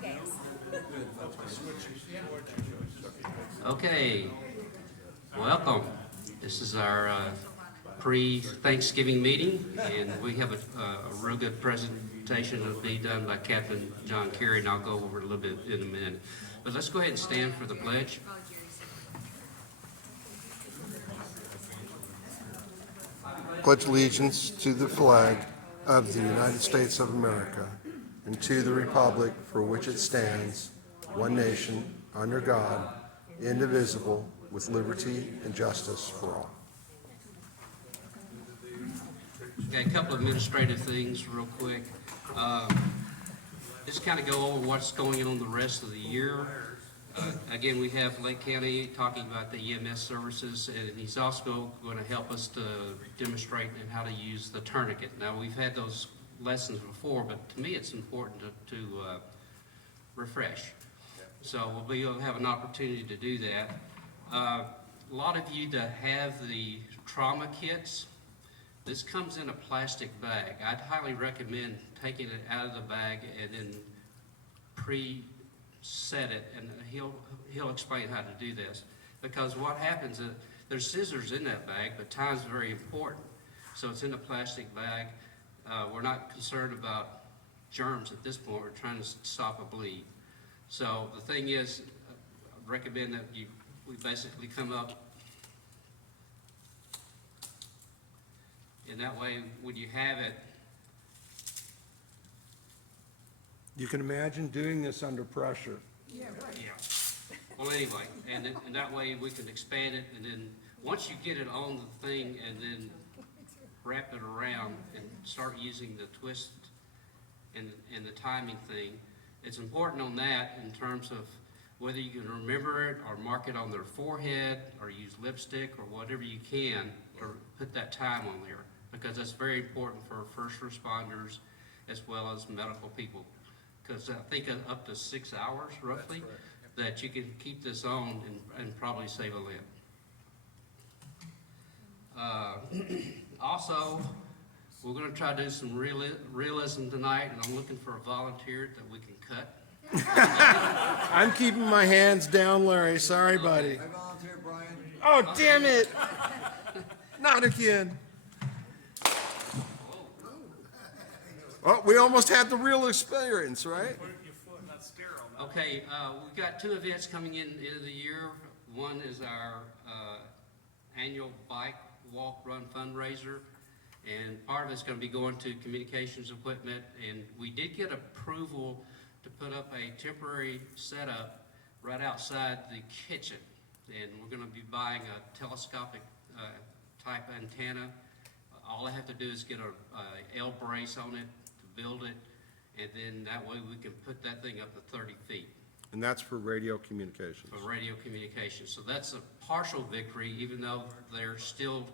games. Okay, welcome. This is our pre-Thanksgiving meeting, and we have a real good presentation that'll be done by Captain John Kerry, and I'll go over it a little bit in a minute. But let's go ahead and stand for the pledge. Pledge allegiance to the flag of the United States of America and to the republic for which it stands, one nation, under God, indivisible, with liberty and justice for all. Okay, a couple of administrative things real quick. Just kind of go over what's going on the rest of the year. Again, we have Lake County talking about the EMS services, and he's also going to help us to demonstrate how to use the tourniquet. Now, we've had those lessons before, but to me it's important to refresh. So we'll have an opportunity to do that. A lot of you that have the trauma kits, this comes in a plastic bag. I'd highly recommend taking it out of the bag and then set it, and he'll explain how to do this. Because what happens is there's scissors in that bag, but time's very important. So it's in a plastic bag. We're not concerned about germs at this point. We're trying to stop a bleed. So the thing is, I recommend that we basically come up, and that way when you have it, You can imagine doing this under pressure. yeah. Well, anyway, and that way we can expand it, and then once you get it on the thing and then wrap it around and start using the twist and the timing thing, it's important on that in terms of whether you can remember it or mark it on their forehead or use lipstick or whatever you can or put that time on there, because that's very important for first responders as well as medical people. Because I think up to 6 hours roughly that you can keep this on and probably save a limb. Also, we're going to try to do some realism tonight, and I'm looking for a volunteer that we can cut. I'm keeping my hands down, Larry. Sorry, buddy. I volunteer, Brian. Oh, damn it! Not again. Oh, we almost had the real experience, right? Okay, we've got two events coming in the end of the year. One is our annual bike walk run fundraiser, and part of it's going to be going to communications equipment, and we did get approval to put up a temporary setup right outside the kitchen, and we're going to be buying a telescopic type antenna. All I have to do is get a L brace on it to build it, and then that way we can put that thing up to 30 feet. And that's for radio communications. For radio communications. So that's a partial victory, even though they're still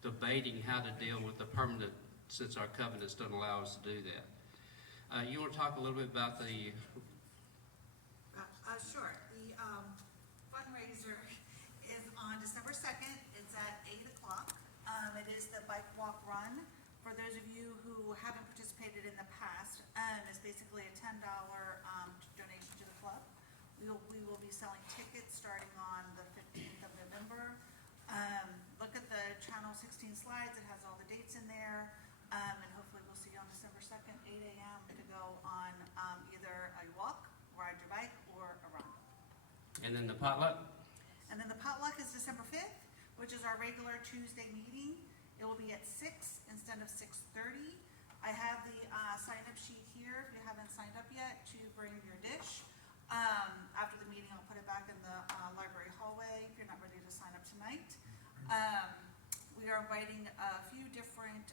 debating how to deal with the permanent, since our covenants don't allow us to do that. You want to talk a little bit about the... Sure. The fundraiser is on December 2nd. It's at 8 o'clock. It is the Bike Walk Run. For those of you who haven't participated in the past, it's basically a $10 donation to the club. We will be selling tickets starting on the 15th of November. Look at the Channel 16 slides. It has all the dates in there. And hopefully we'll see you on December 2nd, 8 a.m. to go on either a walk, ride your bike, or a run. And then the potluck? And then the potluck is December 5th, which is our regular Tuesday meeting. It will be at 6 instead of 6:30. I have the sign-up sheet here if you haven't signed up yet to bring your dish. After the meeting, I'll put it back in the library hallway if you're not ready to sign up tonight. We are inviting a few different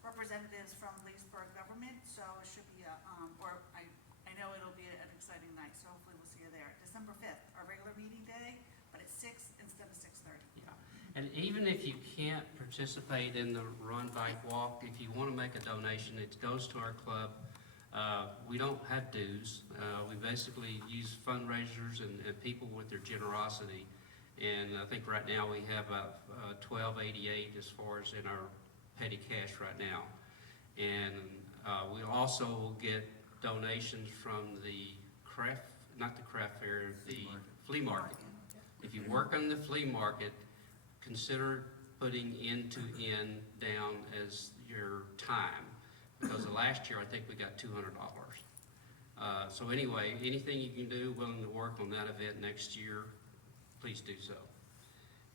representatives from Leesburg government, so it should be I know it'll be an exciting night, so hopefully we'll see you there. December 5th, our regular meeting day, but at 6 instead of 6:30. Yeah. And even if you can't participate in the run, bike, walk, if you want to make a donation, it goes to our club. We don't have dues. We basically use fundraisers and people with their generosity. And I think right now we have about $12.88 as far as in our petty cash right now. And we also will get donations from the not the craft fair, the flea market. If you work on the flea market, consider putting N2N down as your time, because the last year I think we got $200. So anyway, anything you can do, willing to work on that event next year, please do so.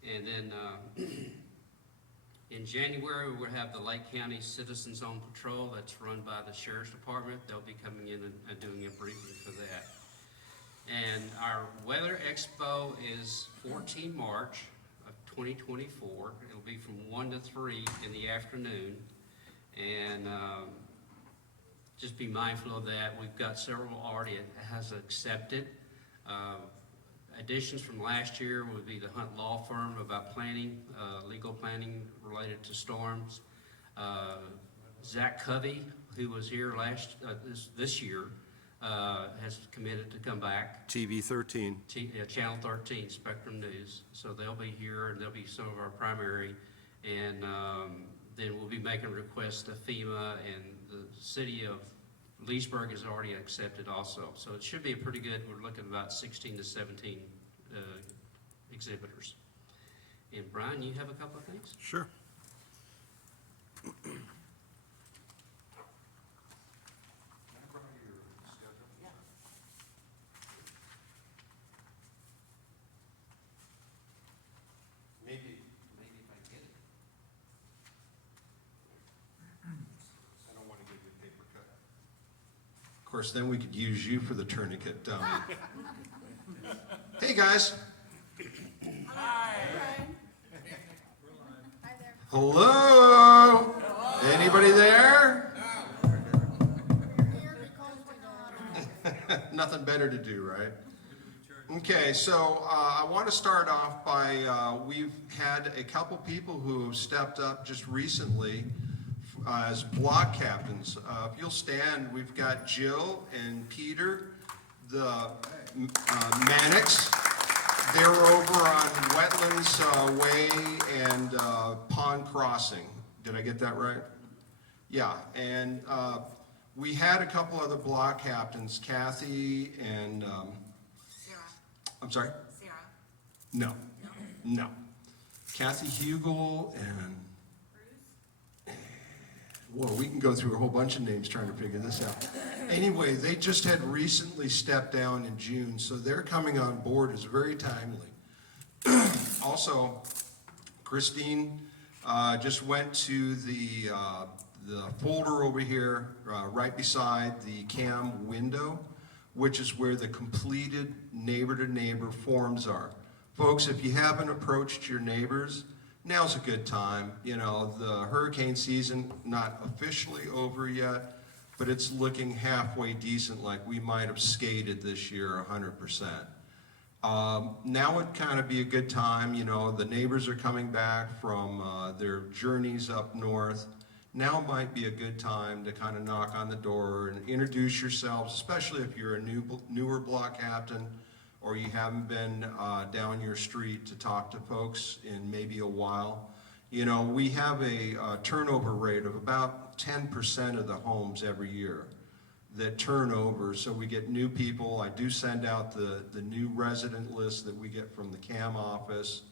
And then in January, we'll have the Lake County Citizens on Patrol. That's run by the Sheriff's Department. They'll be coming in and doing a briefing for that. And our Weather Expo is 14 March of 2024. It'll be from 1 to 3 in the afternoon. And just be mindful of that. We've got several already has accepted. Additions from last year would be the Hunt Law Firm about planning, legal planning related to storms. Zach Covey, who was here this year, has committed to come back. TV 13. Channel 13, Spectrum News. So they'll be here, and they'll be some of our primary. And then we'll be making requests to FEMA, and the city of Leesburg is already accepted also. So it should be a pretty good, we're looking at about 16 to 17 exhibitors. And Brian, you have a couple of things? Sure. Maybe if I get it. I don't want to give you a paper cut. Of course, then we could use you for the tourniquet dummy. Hey, guys. Hi. Hello? Anybody there? Nothing better to do, right? Okay, so I want to start off by, we've had a couple people who have stepped up just recently as block captains. If you'll stand, we've got Jill and Peter, the Mannix. They're over on Wetlands Way and Pond Crossing. Did I get that right? Yeah, and we had a couple other block captains, Kathy and, Sarah. I'm sorry? Sarah. No. Kathy Hugel and, whoa, we can go through a whole bunch of names trying to figure this out. Anyway, they just had recently stepped down in June, so their coming on board is very timely. Also, Christine just went to the folder over here, right beside the cam window, which is where the completed neighbor-to-neighbor forms are. Folks, if you haven't approached your neighbors, now's a good time. You know, the hurricane season, not officially over yet, but it's looking halfway decent, like we might have skated this year 100%. Now would kind of be a good time. You know, the neighbors are coming back from their journeys up north. Now might be a good time to kind of knock on the door and introduce yourselves, especially if you're a newer block captain or you haven't been down your street to talk to folks in maybe a while. You know, we have a turnover rate of about 10% of the homes every year that turn over, so we get new people. I do send out the new resident list that we get from the CAM office.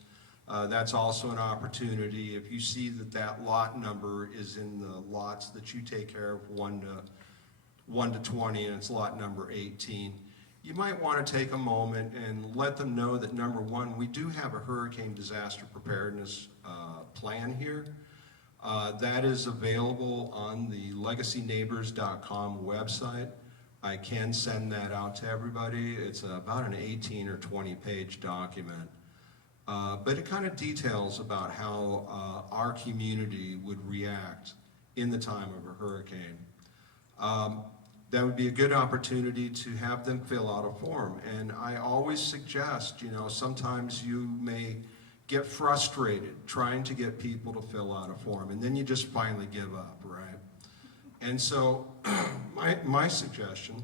That's also an opportunity. If you see that lot number is in the lots that you take care of, 1 to 20, and it's lot number 18, you might want to take a moment and let them know that, number one, we do have a hurricane disaster preparedness plan here. That is available on the legacyneighbors.com website. I can send that out to everybody. It's about an 18 or 20 page document. But it kind of details about how our community would react in the time of a hurricane. That would be a good opportunity to have them fill out a form. And I always suggest, you know, sometimes you may get frustrated trying to get people to fill out a form, and then you just finally give up, right? And so my suggestion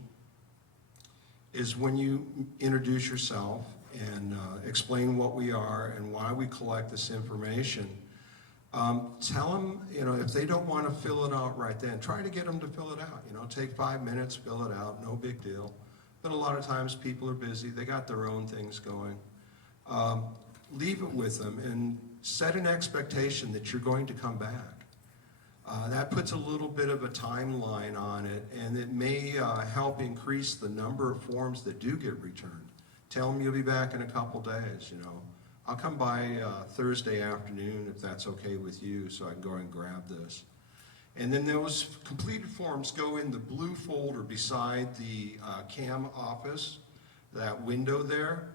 is, when you introduce yourself and explain what we are and why we collect this information, Tell them, if they don't want to fill it out right then, try to get them to fill it out. Take 5 minutes, fill it out, no big deal. But a lot of times people are busy, they got their own things going. Leave it with them and set an expectation that you're going to come back. That puts a little bit of a timeline on it, and it may help increase the number of forms that do get returned. Tell them you'll be back in a couple days, I'll come by Thursday afternoon if that's okay with you, so I can go and grab this. And then those completed forms go in the blue folder beside the CAM office, that window there.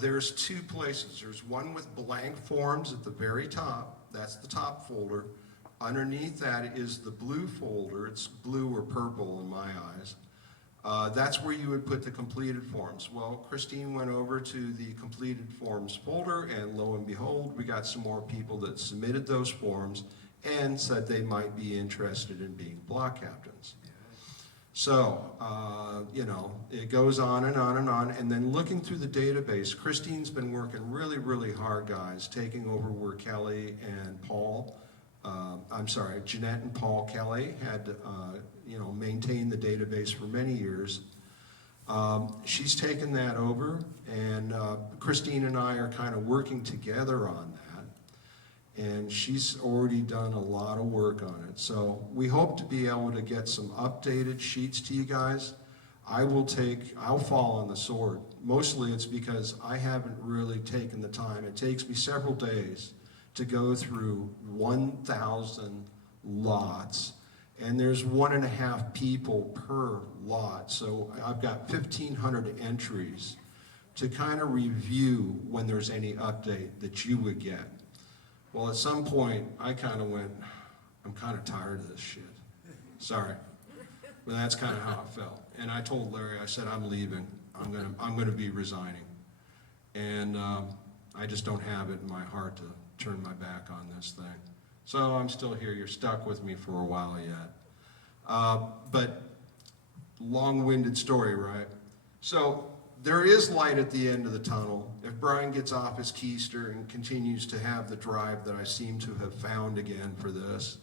There's 2 places. There's one with blank forms at the very top. That's the top folder. Underneath that is the blue folder. It's blue or purple in my eyes. That's where you would put the completed forms. Well, Christine went over to the completed forms folder, and lo and behold, we got some more people that submitted those forms and said they might be interested in being block captains. So, it goes on and on and on. And then looking through the database, Christine's been working really, really hard, guys, taking over where Kelly and Paul, Jeanette and Paul Kelly had, maintained the database for many years. She's taken that over, and Christine and I are kind of working together on that. And she's already done a lot of work on it. So we hope to be able to get some updated sheets to you guys. I'll fall on the sword. Mostly it's because I haven't really taken the time. It takes me several days to go through 1,000 lots, and there's 1.5 people per lot. So I've got 1,500 entries to kind of review when there's any update that you would get. Well, at some point, I kind of went, I'm kind of tired of this shit. Sorry, but that's kind of how it felt. And I told Larry, I said, I'm leaving. I'm gonna be resigning, and I just don't have it in my heart to turn my back on this thing. So I'm still here. You're stuck with me for a while yet. But long-winded story, right? So there is light at the end of the tunnel. If Brian gets off his keister and continues to have the drive that I seem to have found again for this,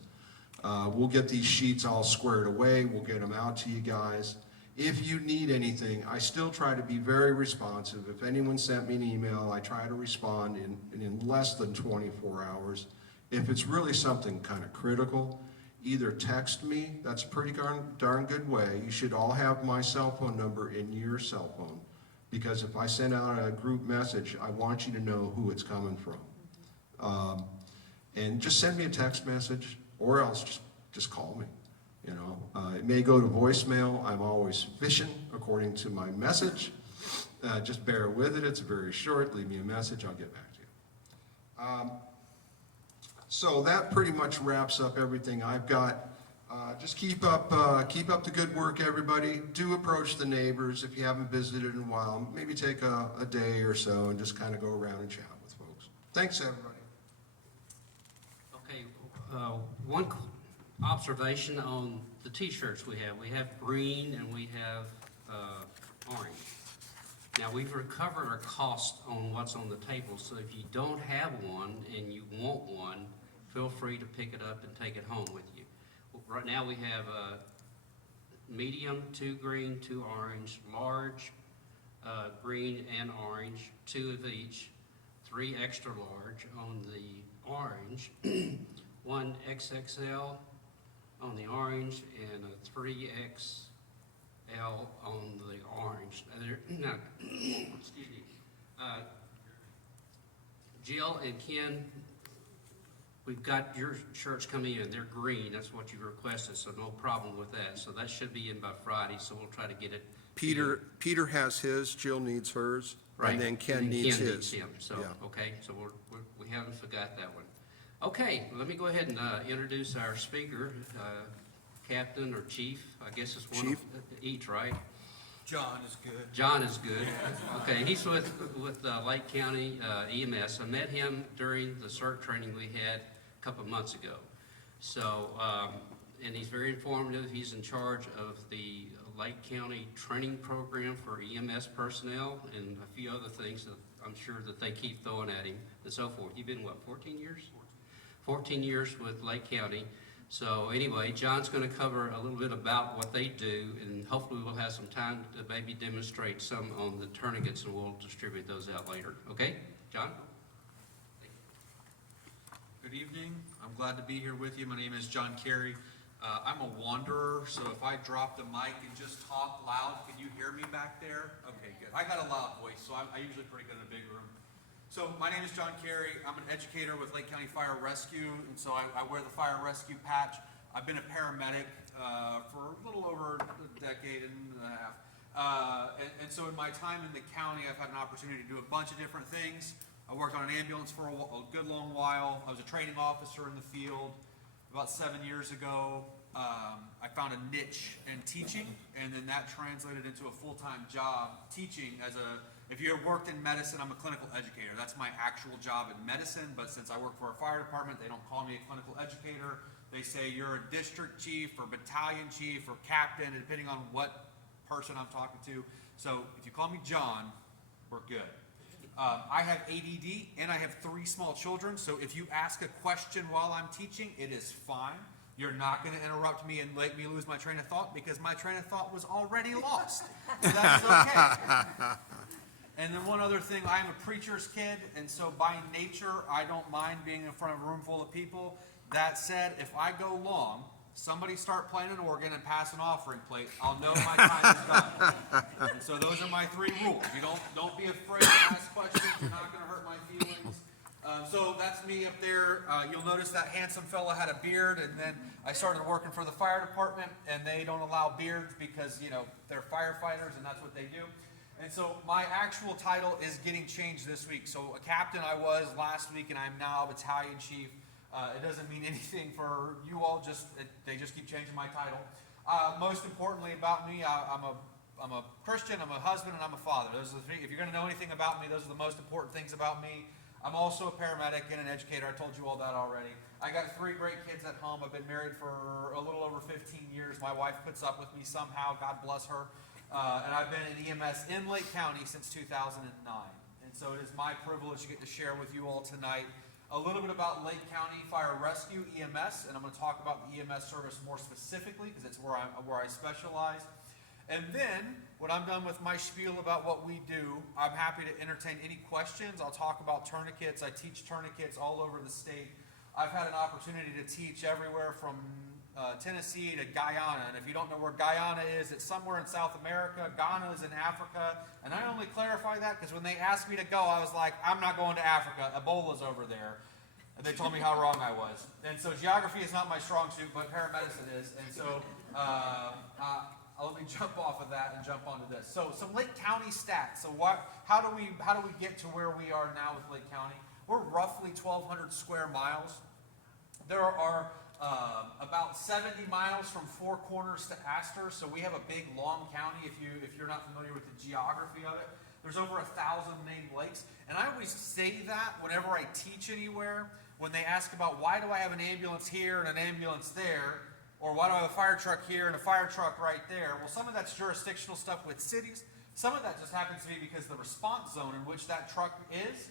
we'll get these sheets all squared away. We'll get them out to you guys. If you need anything, I still try to be very responsive. If anyone sent me an email, I try to respond in less than 24 hours. If it's really something kind of critical, either text me. That's a pretty darn good way. You should all have my cell phone number in your cell phone, because if I send out a group message, I want you to know who it's coming from. And just send me a text message, or else just call me. It may go to voicemail. I'm always fishing according to my message. Just bear with it. It's very short. Leave me a message. I'll get back to you. So that pretty much wraps up everything I've got. Just keep up the good work, everybody. Do approach the neighbors if you haven't visited in a while. Maybe take a day or so and just kind of go around and chat with folks. Thanks, everybody. Okay, one observation on the t-shirts we have. We have green and we have orange. Now, we've recovered our cost on what's on the table, so if you don't have one and you want one, feel free to pick it up and take it home with you. Right now we have medium, 2 green, 2 orange, large, green and orange, 2 of each, 3 extra large on the orange, 1 XXL on the orange, and a 3XL on the orange. Now, excuse me. Jill and Ken, we've got your shirts coming in. They're green. That's what you requested, so no problem with that. So that should be in by Friday, so we'll try to get it. Peter has his, Jill needs hers, Right. and then Ken needs his. him. So, Yeah. okay, so we haven't forgot that one. Okay, let me go ahead and introduce our speaker, captain or chief. I guess it's one Chief. of each, right? John is good. John is good. Okay, he's with Lake County EMS. I met him during the CERT training we had a couple of months ago. So, and he's very informative. He's in charge of the Lake County training program for EMS personnel and a few other things that I'm sure that they keep throwing at him and so forth. You've been, what, 14 years? 14 years with Lake County. So anyway, John's going to cover a little bit about what they do, and hopefully we'll have some time to maybe demonstrate some on the tourniquets, and we'll distribute those out later. Okay, John? Good evening. I'm glad to be here with you. My name is John Carey. I'm a wanderer, so if I drop the mic and just talk loud, can you hear me back there? Okay, good. I got a loud voice, so I'm usually pretty good in a big room. So my name is John Carey. I'm an educator with Lake County Fire Rescue, and so I wear the fire rescue patch. I've been a paramedic for a little over a decade and a half. And so in my time in the county, I've had an opportunity to do a bunch of different things. I worked on an ambulance for a good long while. I was a training officer in the field. About 7 years ago, I found a niche in teaching, and then that translated into a full-time job teaching as if you have worked in medicine, I'm a clinical educator. That's my actual job in medicine, but since I work for a fire department, they don't call me a clinical educator. They say you're a district chief or battalion chief or captain, depending on what person I'm talking to. So if you call me John, we're good. I have ADD and I have 3 small children, so if you ask a question while I'm teaching, it is fine. You're not going to interrupt me and make me lose my train of thought, because my train of thought was already lost. So that's okay. And then one other thing, I'm a preacher's kid, and so by nature, I don't mind being in front of a room full of people. That said, if I go long, somebody start playing an organ and pass an offering plate, I'll know my time is done. And so those are my 3 rules. You don't be afraid to ask questions. You're not going to hurt my feelings. So that's me up there. You'll notice that handsome fella had a beard, and then I started working for the fire department, and they don't allow beards because, they're firefighters, and that's what they do. And so my actual title is getting changed this week. So a captain I was last week, and I'm now a battalion chief. It doesn't mean anything for you all, they just keep changing my title. Most importantly about me, I'm a Christian, I'm a husband, and I'm a father. Those are the 3. If you're going to know anything about me, those are the most important things about me. I'm also a paramedic and an educator. I told you all that already. I got 3 great kids at home. I've been married for a little over 15 years. My wife puts up with me somehow, God bless her. And I've been in EMS in Lake County since 2009. And so it is my privilege to get to share with you all tonight a little bit about Lake County Fire Rescue, EMS, and I'm going to talk about the EMS service more specifically because it's where I specialize. And then, when I'm done with my spiel about what we do, I'm happy to entertain any questions. I'll talk about tourniquets. I teach tourniquets all over the state. I've had an opportunity to teach everywhere from Tennessee to Guyana, and if you don't know where Guyana is, it's somewhere in South America. Ghana is in Africa, and I only clarify that because when they asked me to go, I was like, I'm not going to Africa. Ebola's over there. And they told me how wrong I was. And so geography is not my strong suit, but paramedicine is. And so let me jump off of that and jump onto this. So some Lake County stats. So how do we get to where we are now with Lake County? We're roughly 1,200 square miles. There are about 70 miles from Four Corners to Astor, so we have a big, long county. If you're not familiar with the geography of it, there's over 1,000 named lakes. And I always say that whenever I teach anywhere, when they ask about why do I have an ambulance here and an ambulance there, or why do I have a fire truck here and a fire truck right there? Well, some of that's jurisdictional stuff with cities. Some of that just happens to be because the response zone in which that truck is,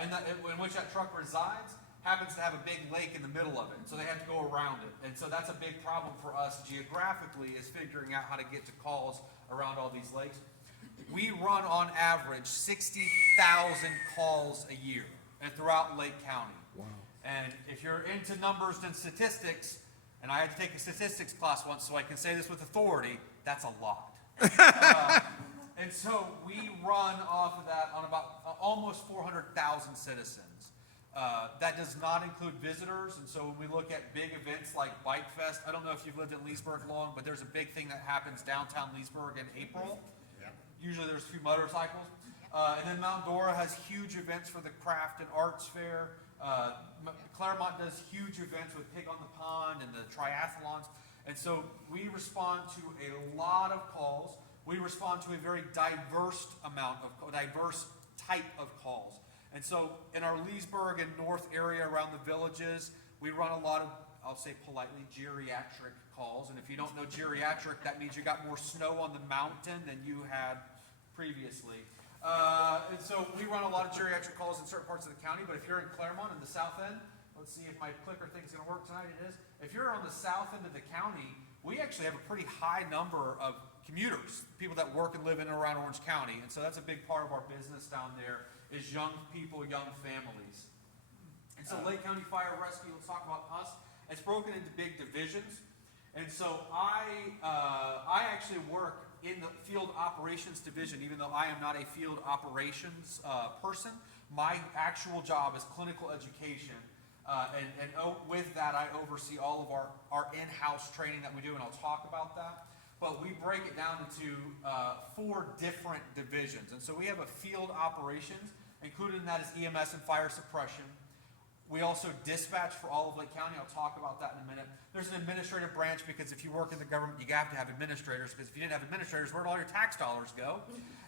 in which that truck resides, happens to have a big lake in the middle of it, so they have to go around it. And so that's a big problem for us geographically, is figuring out how to get to calls around all these lakes. We run on average 60,000 calls a year and throughout Lake County. Wow. And if you're into numbers and statistics, and I had to take a statistics class once so I can say this with authority, that's a lot. And so we run off of that on about almost 400,000 citizens. That does not include visitors, and so when we look at big events like Bike Fest, I don't know if you've lived in Leesburg long, but there's a big thing that happens downtown Leesburg in April. Yeah. Usually there's a few motorcycles. And then Mount Dora has huge events for the craft and arts fair. Claremont does huge events with Pig on the Pond and the triathlons. And so we respond to a lot of calls. We respond to a very diverse type of calls. And so in our Leesburg and North area around the villages, we run a lot of, I'll say politely, geriatric calls. And if you don't know geriatric, that means you got more snow on the mountain than you had previously. And so we run a lot of geriatric calls in certain parts of the county, but if you're in Claremont in the south end, let's see if my clicker thing's gonna work tonight, it is. If you're on the south end of the county, we actually have a pretty high number of commuters, people that work and live in and around Orange County, and so that's a big part of our business down there, is young people, young families. And so Lake County Fire Rescue, let's talk about us. It's broken into big divisions. And so I actually work in the field operations division, even though I am not a field operations person. My actual job is clinical education. With that, I oversee all of our in-house training that we do, and I'll talk about that. But we break it down into 4 different divisions. And so we have a field operations, included in that is EMS and fire suppression. We also dispatch for all of Lake County. I'll talk about that in a minute. There's an administrative branch because if you work in the government, you have to have administrators, because if you didn't have administrators, where'd all your tax dollars go?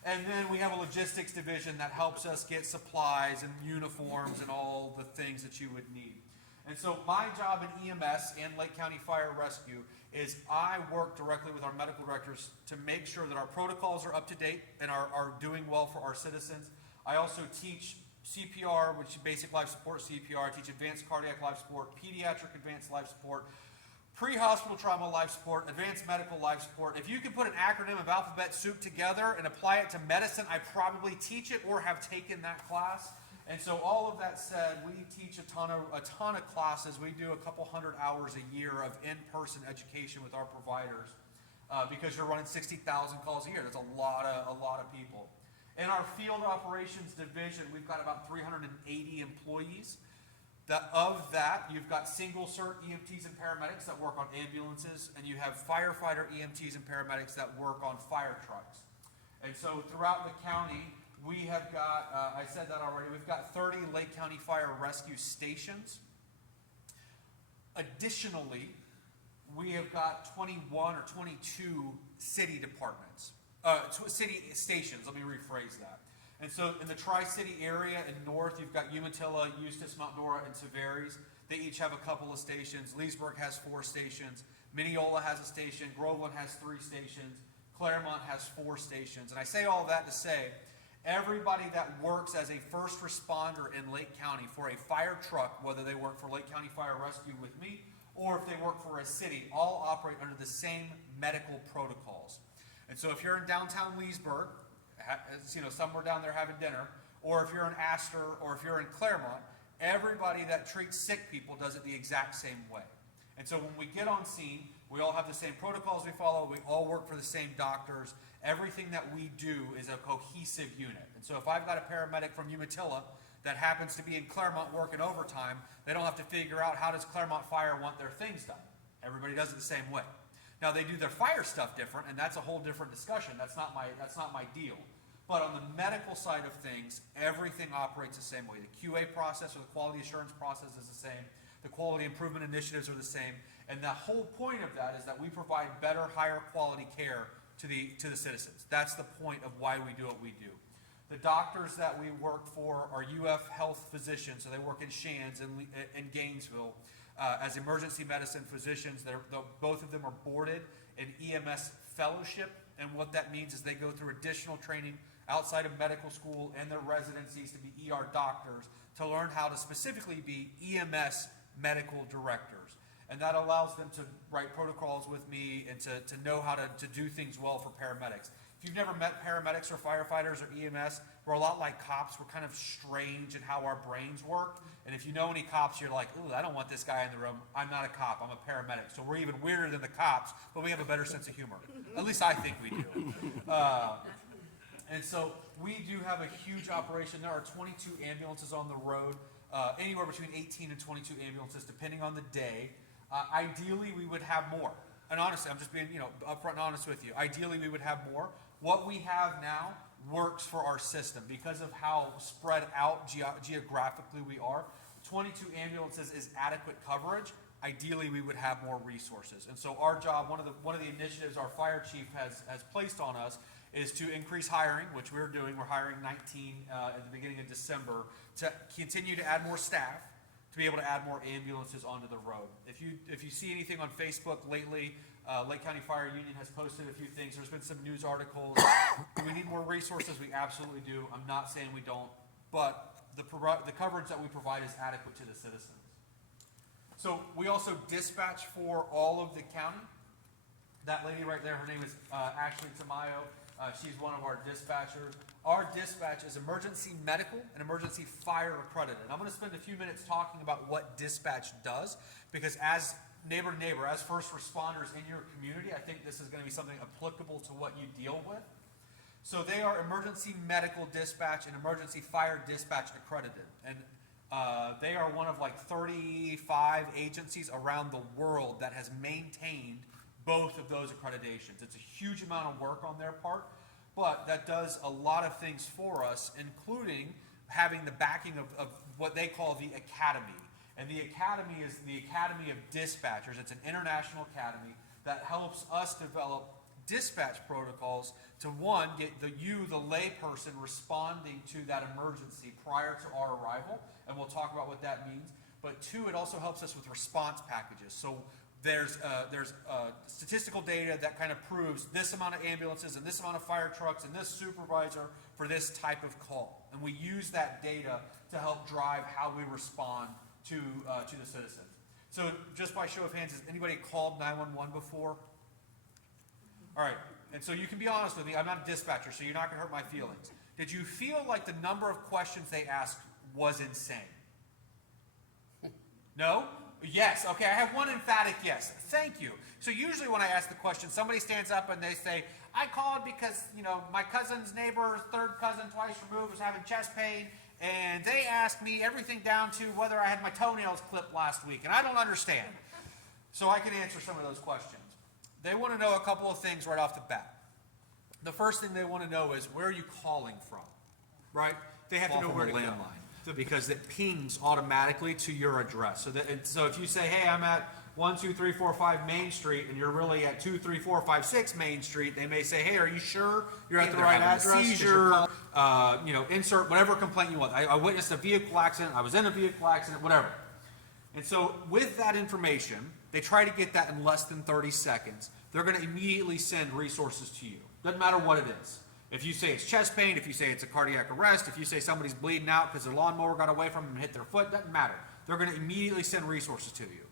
And then we have a logistics division that helps us get supplies and uniforms and all the things that you would need. And so my job in EMS and Lake County Fire Rescue is I work directly with our medical directors to make sure that our protocols are up to date and are doing well for our citizens. I also teach CPR, which is basic life support CPR. I teach advanced cardiac life support, pediatric advanced life support, pre-hospital trauma life support, advanced medical life support. If you could put an acronym of alphabet soup together and apply it to medicine, I probably teach it or have taken that class. And so all of that said, we teach a ton of classes. We do a couple hundred hours a year of in-person education with our providers because you're running 60,000 calls a year. That's a lot of people. In our field operations division, we've got about 380 employees. Of that, you've got single cert EMTs and paramedics that work on ambulances, and you have firefighter EMTs and paramedics that work on fire trucks. And so throughout the county, we have got, I said that already, we've got 30 Lake County Fire Rescue stations. Additionally, we have got 21 or 22 city departments. City stations, let me rephrase that. And so in the Tri-City area in north, you've got Umatilla, Eustis, Mount Dora, and Tavares. They each have a couple of stations. Leesburg has 4 stations. Mineola has a station. Groveland has 3 stations. Claremont has 4 stations. And I say all that to say, everybody that works as a first responder in Lake County for a fire truck, whether they work for Lake County Fire Rescue with me, or if they work for a city, all operate under the same medical protocols. And so if you're in downtown Leesburg, somewhere down there having dinner, or if you're in Astor, or if you're in Claremont, everybody that treats sick people does it the exact same way. And so when we get on scene, we all have the same protocols we follow, we all work for the same doctors. Everything that we do is a cohesive unit. And so if I've got a paramedic from Umatilla that happens to be in Claremont working overtime, they don't have to figure out how does Claremont Fire want their things done. Everybody does it the same way. Now they do their fire stuff different, and that's a whole different discussion. That's not my deal. But on the medical side of things, everything operates the same way. The QA process or the quality assurance process is the same. The quality improvement initiatives are the same. And the whole point of that is that we provide better, higher quality care to the citizens. That's the point of why we do what we do. The doctors that we work for are UF Health physicians, so they work in Shands and in Gainesville. As emergency medicine physicians, both of them are boarded in EMS fellowship, and what that means is they go through additional training outside of medical school and their residencies to be ER doctors to learn how to specifically be EMS medical directors. And that allows them to write protocols with me and to know how to do things well for paramedics. If you've never met paramedics or firefighters or EMS, we're a lot like cops. We're kind of strange in how our brains work. And if you know any cops, you're like, ooh, I don't want this guy in the room. I'm not a cop, I'm a paramedic. So we're even weirder than the cops, but we have a better sense of humor. At least I think we do. And so we do have a huge operation. There are 22 ambulances on the road, anywhere between 18 and 22 ambulances, depending on the day. Ideally, we would have more. And honestly, I'm just being upfront and honest with you. Ideally, we would have more. What we have now works for our system because of how spread out geographically we are. 22 ambulances is adequate coverage. Ideally, we would have more resources. And so our job, one of the initiatives our fire chief has placed on us is to increase hiring, which we're doing. We're hiring 19 at the beginning of December to continue to add more staff, to be able to add more ambulances onto the road. If you see anything on Facebook lately, Lake County Fire Union has posted a few things. There's been some news articles. Do we need more resources? We absolutely do. I'm not saying we don't, but the coverage that we provide is adequate to the citizens. So we also dispatch for all of the county. That lady right there, her name is Ashley Tamayo. She's one of our dispatchers. Our dispatch is emergency medical and emergency fire accredited. I'm going to spend a few minutes talking about what dispatch does, because as neighbor to neighbor, as first responders in your community, I think this is going to be something applicable to what you deal with. So they are emergency medical dispatch and emergency fire dispatch accredited. And they are one of like 35 agencies around the world that has maintained both of those accreditations. It's a huge amount of work on their part, but that does a lot of things for us, including having the backing of what they call the academy. And the academy is the Academy of Dispatchers. It's an international academy that helps us develop dispatch protocols to, one, get the lay person responding to that emergency prior to our arrival, and we'll talk about what that means. But two, it also helps us with response packages. So there's statistical data that kind of proves this amount of ambulances and this amount of fire trucks and this supervisor for this type of call. And we use that data to help drive how we respond to the citizens. So just by show of hands, has anybody called 911 before? All right, and so you can be honest with me. I'm not a dispatcher, so you're not going to hurt my feelings. Did you feel like the number of questions they asked was insane? No? Yes. Okay, I have one emphatic yes. Thank you. So usually when I ask the question, somebody stands up and they say, I called because, my cousin's neighbor, third cousin, twice removed, was having chest pain, and they asked me everything down to whether I had my toenails clipped last week, and I don't understand. So I can answer some of those questions. They want to know a couple of things right off the bat. The first thing they want to know is, where are you calling from? Right? They have to know where to landline, because it pings automatically to your address. So if you say, hey, I'm at 1, 2, 3, 4, 5 Main Street, and you're really at 2, 3, 4, 5, 6 Main Street, they may say, hey, are you sure you're at the right address? Seizure, insert whatever complaint you want. I witnessed a vehicle accident, I was in a vehicle accident, whatever. And so with that information, they try to get that in less than 30 seconds. They're going to immediately send resources to you. Doesn't matter what it is. If you say it's chest pain, if you say it's a cardiac arrest, if you say somebody's bleeding out because their lawnmower got away from them and hit their foot, doesn't matter. They're going to immediately send resources to you.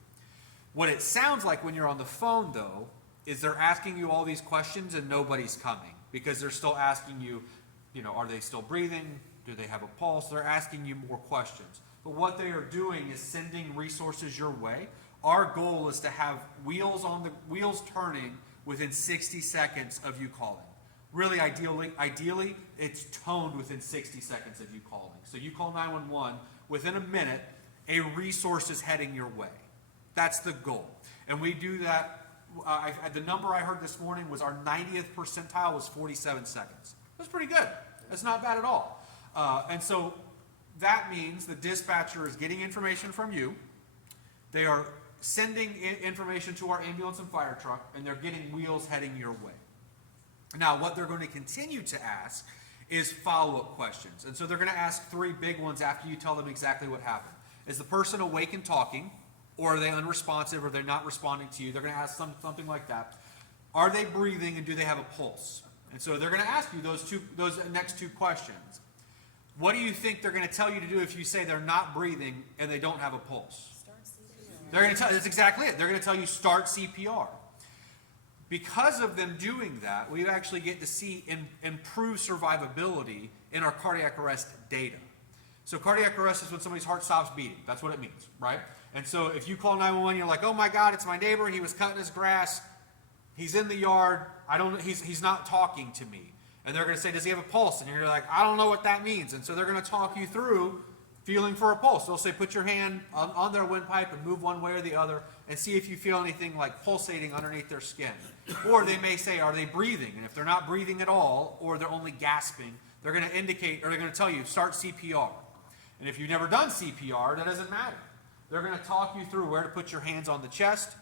What it sounds like when you're on the phone, though, is they're asking you all these questions and nobody's coming, because they're still asking you, are they still breathing? Do they have a pulse? They're asking you more questions. But what they are doing is sending resources your way. Our goal is to have wheels turning within 60 seconds of you calling. Really, ideally, it's toned within 60 seconds of you calling. So you call 911, within a minute, a resource is heading your way. That's the goal. And we do that. The number I heard this morning was our 90th percentile was 47 seconds. That's pretty good. That's not bad at all. And so that means the dispatcher is getting information from you. They are sending information to our ambulance and fire truck, and they're getting wheels heading your way. Now, what they're going to continue to ask is follow-up questions. And so they're going to ask 3 big ones after you tell them exactly what happened. Is the person awake and talking, or are they unresponsive, or they're not responding to you? They're going to ask something like that. Are they breathing, and do they have a pulse? And so they're going to ask you those next 2 questions. What do you think they're going to tell you to do if you say they're not breathing and they don't have a pulse? They're going to tell, that's exactly it. They're going to tell you start CPR. Because of them doing that, we actually get to see improved survivability in our cardiac arrest data. So cardiac arrest is when somebody's heart stops beating. That's what it means, right? And so if you call 911, you're like, oh my God, it's my neighbor. He was cutting his grass. He's in the yard. He's not talking to me. And they're going to say, does he have a pulse? And you're like, I don't know what that means. And so they're going to talk you through feeling for a pulse. They'll say, put your hand on their windpipe and move one way or the other and see if you feel anything like pulsating underneath their skin. Or they may say, are they breathing? And if they're not breathing at all, or they're only gasping, they're going to indicate, or they're going to tell you, start CPR. And if you've never done CPR, that doesn't matter. They're going to talk you through where to put your hands on the chest,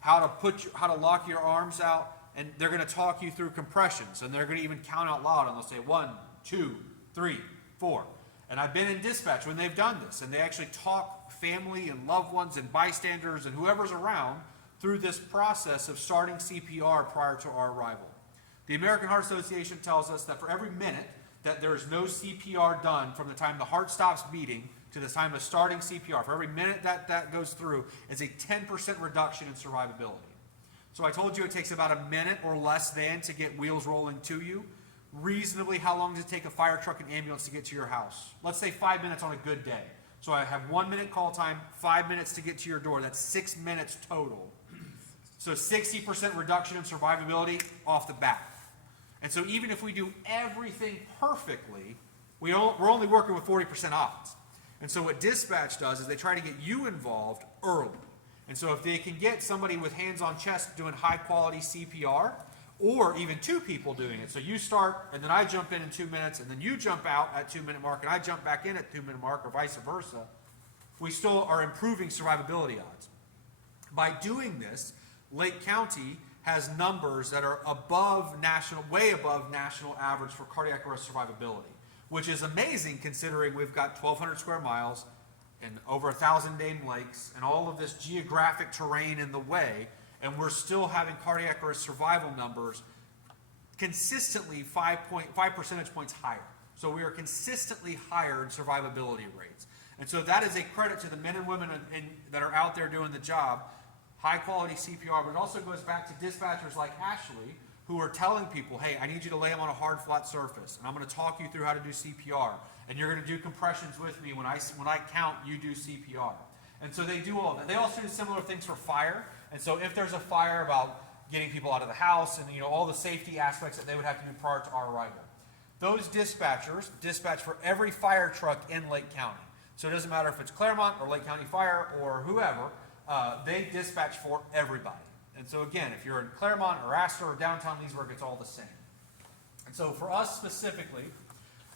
how to lock your arms out, and they're going to talk you through compressions. And they're going to even count out loud, and they'll say 1, 2, 3, 4. And I've been in dispatch when they've done this, and they actually talk family and loved ones and bystanders and whoever's around through this process of starting CPR prior to our arrival. The American Heart Association tells us that for every minute that there is no CPR done from the time the heart stops beating to the time of starting CPR, for every minute that goes through, is a 10% reduction in survivability. So I told you it takes about a minute or less than to get wheels rolling to you. Reasonably, how long does it take a fire truck and ambulance to get to your house? Let's say 5 minutes on a good day. So I have 1 minute call time, 5 minutes to get to your door. That's 6 minutes total. So 60% reduction in survivability off the bat. And so even if we do everything perfectly, we're only working with 40% odds. And so what dispatch does is they try to get you involved early. And so if they can get somebody with hands on chest doing high quality CPR, or even 2 people doing it. So you start, and then I jump in 2 minutes, and then you jump out at 2 minute mark, and I jump back in at 2 minute mark, or vice versa. We still are improving survivability odds. By doing this, Lake County has numbers that are above national, way above national average for cardiac arrest survivability, which is amazing considering we've got 1,200 square miles and over 1,000 named lakes and all of this geographic terrain in the way, and we're still having cardiac arrest survival numbers consistently 5 percentage points higher. So we are consistently higher in survivability rates. And so that is a credit to the men and women that are out there doing the job, high quality CPR, but it also goes back to dispatchers like Ashley, who are telling people, hey, I need you to lay them on a hard, flat surface, and I'm going to talk you through how to do CPR, and you're going to do compressions with me. When I count, you do CPR. And so they do all that. They also do similar things for fire. And so if there's a fire, about getting people out of the house and all the safety aspects that they would have to do prior to our arrival. Those dispatchers dispatch for every fire truck in Lake County. So it doesn't matter if it's Claremont or Lake County Fire or whoever, they dispatch for everybody. And so again, if you're in Claremont or Astor or downtown Leesburg, it's all the same. And so for us specifically,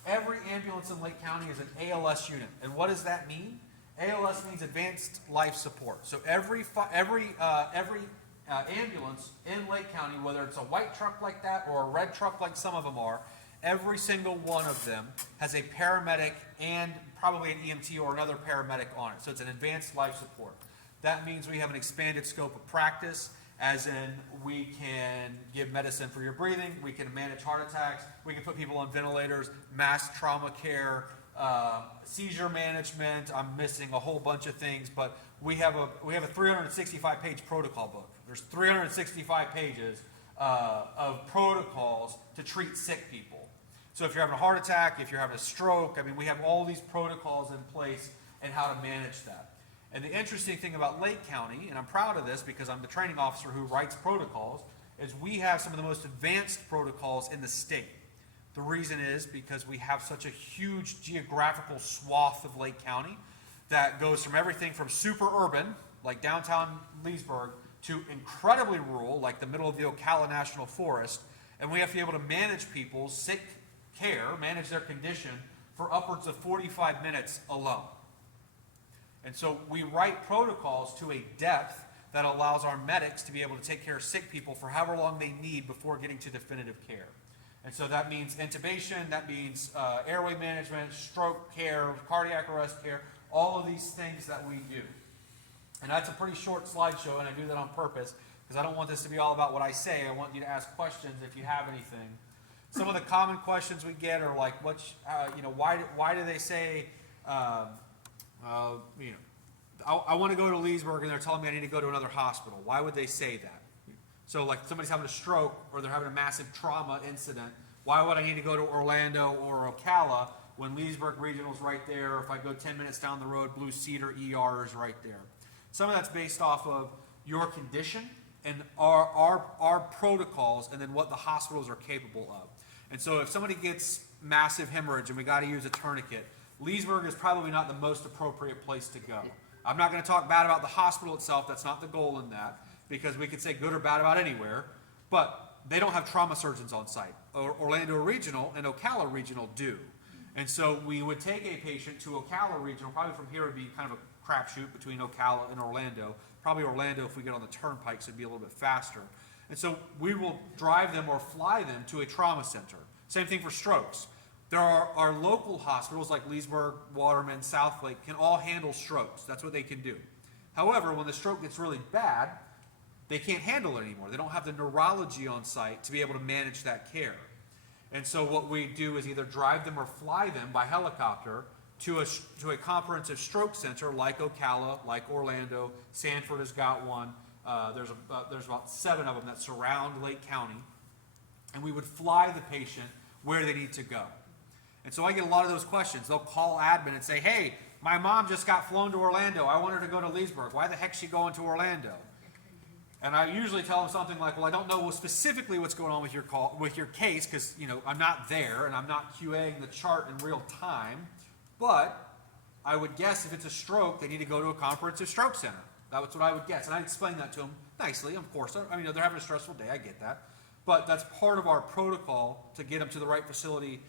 every ambulance in Lake County is an ALS unit. And what does that mean? ALS means advanced life support. So every ambulance in Lake County, whether it's a white truck like that or a red truck like some of them are, every single one of them has a paramedic and probably an EMT or another paramedic on it. So it's an advanced life support. That means we have an expanded scope of practice, as in we can give medicine for your breathing, we can manage heart attacks, we can put people on ventilators, mass trauma care, seizure management. I'm missing a whole bunch of things, but we have a 365-page protocol book. There's 365 pages of protocols to treat sick people. So if you're having a heart attack, if you're having a stroke, I mean, we have all these protocols in place and how to manage that. And the interesting thing about Lake County, and I'm proud of this because I'm the training officer who writes protocols, is we have some of the most advanced protocols in the state. The reason is because we have such a huge geographical swath of Lake County that goes from everything from super urban, like downtown Leesburg, to incredibly rural, like the middle of the Ocala National Forest, and we have to be able to manage people's sick care, manage their condition for upwards of 45 minutes alone. And so we write protocols to a depth that allows our medics to be able to take care of sick people for however long they need before getting to definitive care. And so that means intubation, that means airway management, stroke care, cardiac arrest care, all of these things that we do. And that's a pretty short slideshow, and I do that on purpose because I don't want this to be all about what I say. I want you to ask questions if you have anything. Some of the common questions we get are like, why do they say, I want to go to Leesburg and they're telling me I need to go to another hospital. Why would they say that? So like somebody's having a stroke or they're having a massive trauma incident. Why would I need to go to Orlando or Ocala when Leesburg Regional's right there? If I go 10 minutes down the road, Blue Cedar ER is right there. Some of that's based off of your condition and our protocols and then what the hospitals are capable of. And so if somebody gets massive hemorrhage and we got to use a tourniquet, Leesburg is probably not the most appropriate place to go. I'm not going to talk bad about the hospital itself. That's not the goal in that, because we could say good or bad about anywhere, but they don't have trauma surgeons on site. Orlando Regional and Ocala Regional do. And so we would take a patient to Ocala Regional. Probably from here would be kind of a crapshoot between Ocala and Orlando. Probably Orlando, if we get on the turnpike, so it'd be a little bit faster. And so we will drive them or fly them to a trauma center. Same thing for strokes. There are our local hospitals like Leesburg, Waterman, Southlake can all handle strokes. That's what they can do. However, when the stroke gets really bad, they can't handle it anymore. They don't have the neurology on site to be able to manage that care. And so what we do is either drive them or fly them by helicopter to a comprehensive stroke center like Ocala, like Orlando. Sanford has got one. There's about 7 of them that surround Lake County. And we would fly the patient where they need to go. And so I get a lot of those questions. They'll call admin and say, hey, my mom just got flown to Orlando. I want her to go to Leesburg. Why the heck is she going to Orlando? And I usually tell them something like, well, I don't know specifically what's going on with your case, because, you know, I'm not there and I'm not QAing the chart in real time. But I would guess if it's a stroke, they need to go to a comprehensive stroke center. That's what I would guess. And I explain that to them nicely, of course. I mean, they're having a stressful day. I get that. But that's part of our protocol to get them to the right facility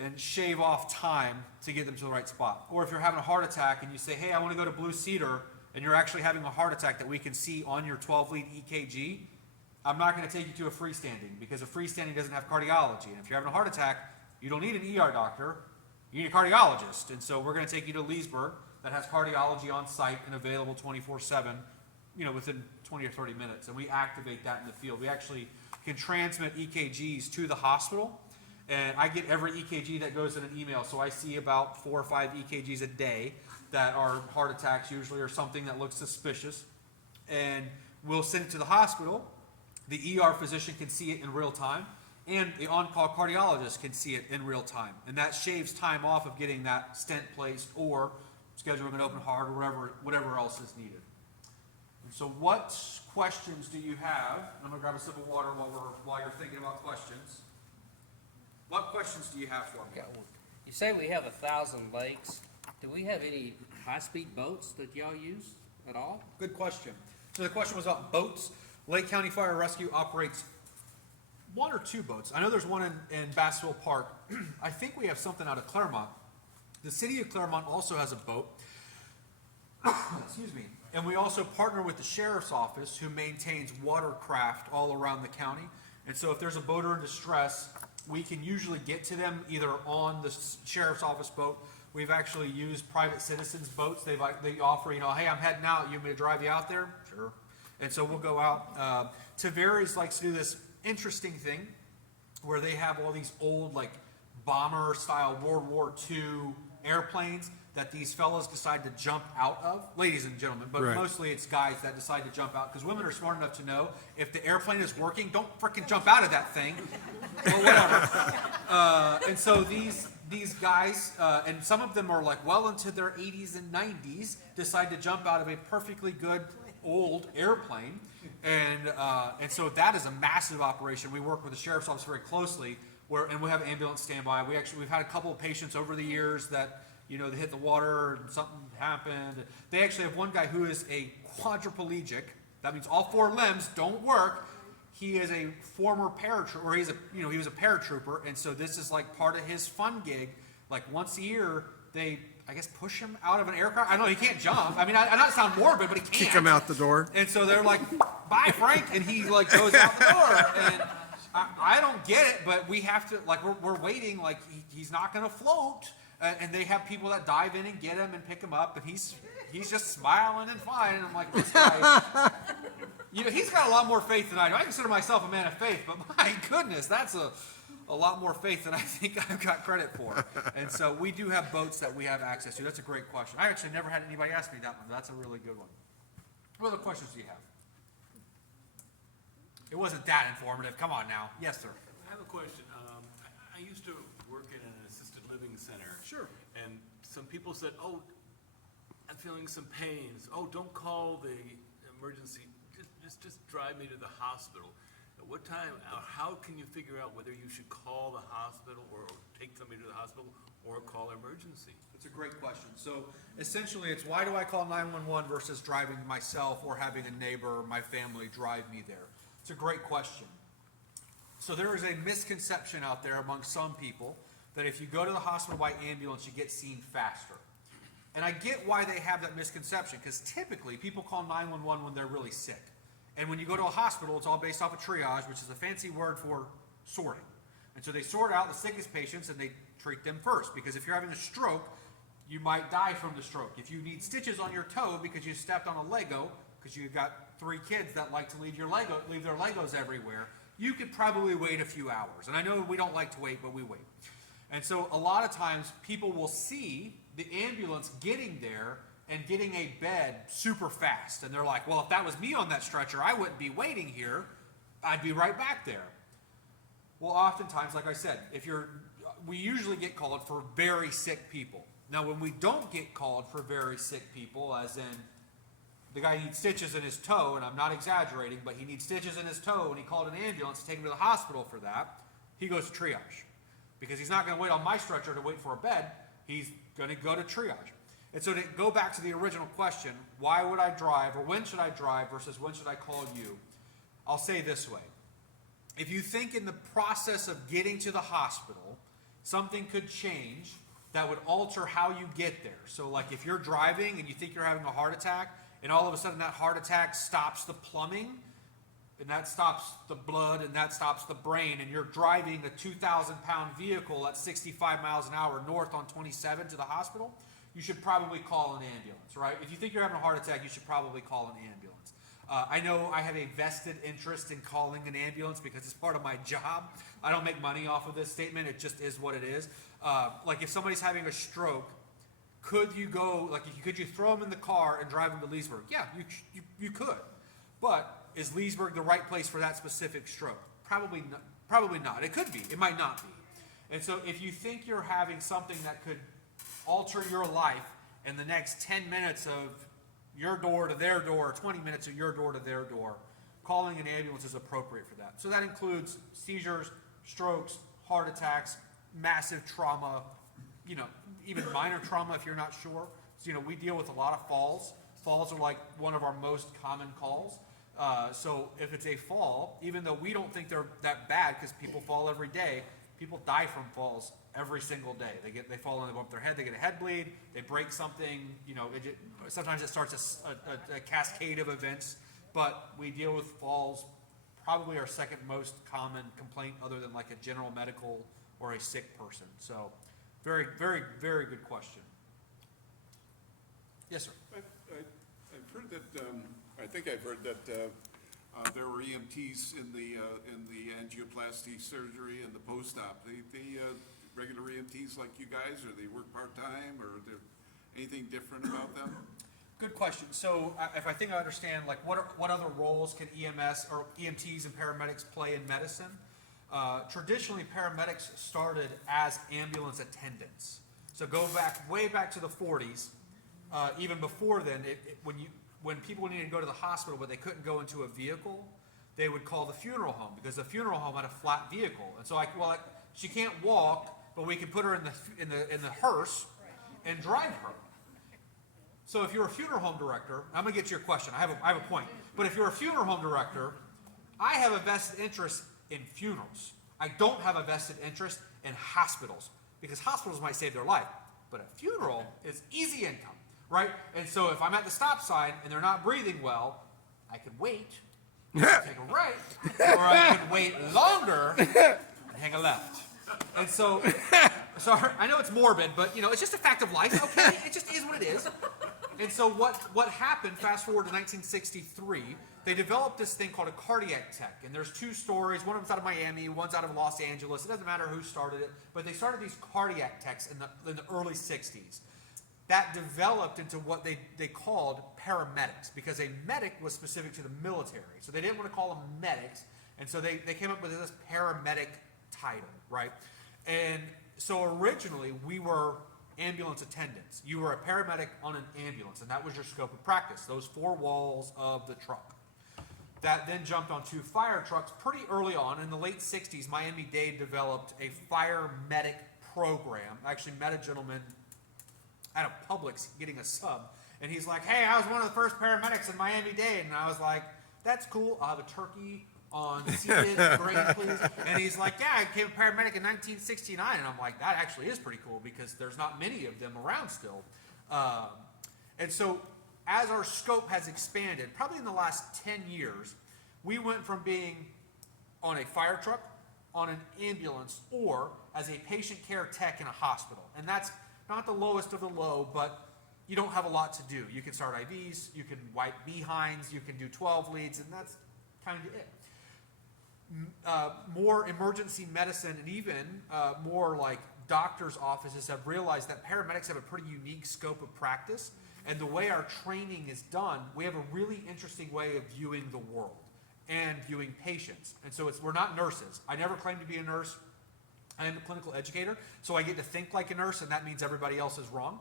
and shave off time to get them to the right spot. Or if you're having a heart attack and you say, hey, I want to go to Blue Cedar, and you're actually having a heart attack that we can see on your 12-lead EKG, I'm not going to take you to a freestanding, because a freestanding doesn't have cardiology. And if you're having a heart attack, you don't need an ER doctor, you need a cardiologist. And so we're going to take you to Leesburg that has cardiology on site and available 24/7, you know, within 20 or 30 minutes. And we activate that in the field. We actually can transmit EKGs to the hospital. And I get every EKG that goes in an email. So I see about 4 or 5 EKGs a day that are heart attacks usually, or something that looks suspicious. And we'll send it to the hospital. The ER physician can see it in real time, and the on-call cardiologist can see it in real time. And that shaves time off of getting that stent placed or scheduling an open heart or whatever else is needed. And so what questions do you have? I'm going to grab a sip of water while you're thinking about questions. What questions do you have for me? You say we have 1,000 lakes. Do we have any high-speed boats that y'all use at all? Good question. So the question was about boats. Lake County Fire Rescue operates 1 or 2 boats. I know there's one in Bassville Park. I think we have something out of Claremont. The city of Claremont also has a boat. Excuse me. And we also partner with the sheriff's office, who maintains watercraft all around the county. And so if there's a boater in distress, we can usually get to them either on the sheriff's office boat. We've actually used private citizens' boats. They offer, you know, hey, I'm heading out. You want me to drive you out there? Sure. And so we'll go out. Tavares likes to do this interesting thing where they have all these old, like, bomber-style World War II airplanes that these fellows decide to jump out of. Ladies and gentlemen, but Right. mostly it's guys that decide to jump out, because women are smart enough to know if the airplane is working, don't frickin' jump out of that thing, or whatever. And so these guys, and some of them are like well into their 80s and 90s, decide to jump out of a perfectly good old airplane. And so that is a massive operation. We work with the sheriff's office very closely, and we have ambulance standby. We've had a couple of patients over the years that, you know, they hit the water and something happened. They actually have one guy who is a quadriplegic. That means all 4 limbs don't work. He is a former paratrooper, or he was a paratrooper, and so this is like part of his fun gig. Like once a year, they, I guess, push him out of an aircraft. I don't know, he can't jump. I mean, I not sound morbid, but he can't. Kick him out the door. And so they're like, bye, Frank, and he like goes out the door. And I don't get it, but we have to, like, we're waiting, like he's not going to float. And they have people that dive in and get him and pick him up, and he's just smiling and fine. And I'm like, this guy, you know, he's got a lot more faith than I do. I consider myself a man of faith, but my goodness, that's a lot more faith than I think I've got credit for. And so we do have boats that we have access to. That's a great question. I actually never had anybody ask me that one, but that's a really good one. What other questions do you have? It wasn't that informative. Come on now. Yes, sir. I have a question. I used to work in an assisted living center. Sure. And some people said, oh, I'm feeling some pains. Oh, don't call the emergency. Just drive me to the hospital. At what time, how can you figure out whether you should call the hospital or take somebody to the hospital or call emergency? It's a great question. So essentially it's, why do I call 911 versus driving myself or having a neighbor or my family drive me there? It's a great question. So there is a misconception out there among some people that if you go to the hospital by ambulance, you get seen faster. And I get why they have that misconception, because typically people call 911 when they're really sick. And when you go to a hospital, it's all based off of triage, which is a fancy word for sorting. And so they sort out the sickest patients and they treat them first, because if you're having a stroke, you might die from the stroke. If you need stitches on your toe because you stepped on a Lego, because you've got 3 kids that like to leave their Legos everywhere, you could probably wait a few hours. And I know we don't like to wait, but we wait. And so a lot of times people will see the ambulance getting there and getting a bed super fast. And they're like, well, if that was me on that stretcher, I wouldn't be waiting here. I'd be right back there. Well, oftentimes, like I said, we usually get called for very sick people. Now, when we don't get called for very sick people, as in the guy needs stitches in his toe, and I'm not exaggerating, but he needs stitches in his toe, and he called an ambulance to take him to the hospital for that, he goes to triage. Because he's not going to wait on my stretcher to wait for a bed, he's going to go to triage. And so to go back to the original question, why would I drive, or when should I drive versus when should I call you? I'll say this way. If you think in the process of getting to the hospital, something could change that would alter how you get there. So like if you're driving and you think you're having a heart attack, and all of a sudden that heart attack stops the plumbing, and that stops the blood, and that stops the brain, and you're driving a 2,000-pound vehicle at 65 miles an hour north on 27 to the hospital, you should probably call an ambulance, right? If you think you're having a heart attack, you should probably call an ambulance. I know I have a vested interest in calling an ambulance because it's part of my job. I don't make money off of this statement. It just is what it is. Like if somebody's having a stroke, could you throw them in the car and drive them to Leesburg? Yeah, you could. But is Leesburg the right place for that specific stroke? Probably not. It could be. It might not be. And so if you think you're having something that could alter your life in the next 10 minutes of your door to their door, or 20 minutes of your door to their door, calling an ambulance is appropriate for that. So that includes seizures, strokes, heart attacks, massive trauma, even minor trauma if you're not sure. So, we deal with a lot of falls. Falls are like one of our most common calls. So if it's a fall, even though we don't think they're that bad because people fall every day, people die from falls every single day. They fall and they bump their head, they get a head bleed, they break something, sometimes it starts a cascade of events, but we deal with falls, probably our second most common complaint other than like a general medical or a sick person. So very, very, very good question. Yes, sir. I've heard that, I think I've heard that there were EMTs in the angioplasty surgery and the post-op. The regular EMTs like you guys, or they work part-time, or there anything different about them? Good question. So if I think I understand, like what other roles can EMS or EMTs and paramedics play in medicine? Traditionally, paramedics started as ambulance attendants. So go way back to the 40s. Even before then, when people needed to go to the hospital but they couldn't go into a vehicle, they would call the funeral home because the funeral home had a flat vehicle. And so she can't walk, but we can put her in the hearse and drive her. So if you're a funeral home director, I'm gonna get to your question. I have a point. But if you're a funeral home director, I have a vested interest in funerals. I don't have a vested interest in hospitals because hospitals might save their life, but a funeral is easy income, right? And so if I'm at the stop sign and they're not breathing well, I could wait, take a right, or I could wait longer and hang a left. And so, sorry, I know it's morbid, but it's just a fact of life, okay? It just is what it is. And so what happened, fast forward to 1963, they developed this thing called a cardiac tech. And there's two stories. One of them's out of Miami, one's out of Los Angeles. It doesn't matter who started it, but they started these cardiac techs in the early 60s. That developed into what they called paramedics, because a medic was specific to the military. So they didn't want to call them medics, and so they came up with this paramedic title, right? And so originally we were ambulance attendants. You were a paramedic on an ambulance, and that was your scope of practice, those four walls of the truck. That then jumped onto fire trucks pretty early on. In the late 60s, Miami-Dade developed a fire medic program. I actually met a gentleman at a Publix getting a sub, and he's like, hey, I was one of the first paramedics in Miami-Dade, and I was like, that's cool, I'll have a turkey on seated grain, please. And he's like, yeah, I became a paramedic in 1969, and I'm like, that actually is pretty cool because there's not many of them around still. And so as our scope has expanded, probably in the last 10 years, we went from being on a fire truck, on an ambulance, or as a patient care tech in a hospital. And that's not the lowest of the low, but you don't have a lot to do. You can start IVs, you can wipe behinds, you can do 12 leads, and that's kind of it. More emergency medicine and even more like doctors' offices have realized that paramedics have a pretty unique scope of practice, and the way our training is done, we have a really interesting way of viewing the world and viewing patients. And so we're not nurses. I never claimed to be a nurse. I am a clinical educator, so I get to think like a nurse, and that means everybody else is wrong.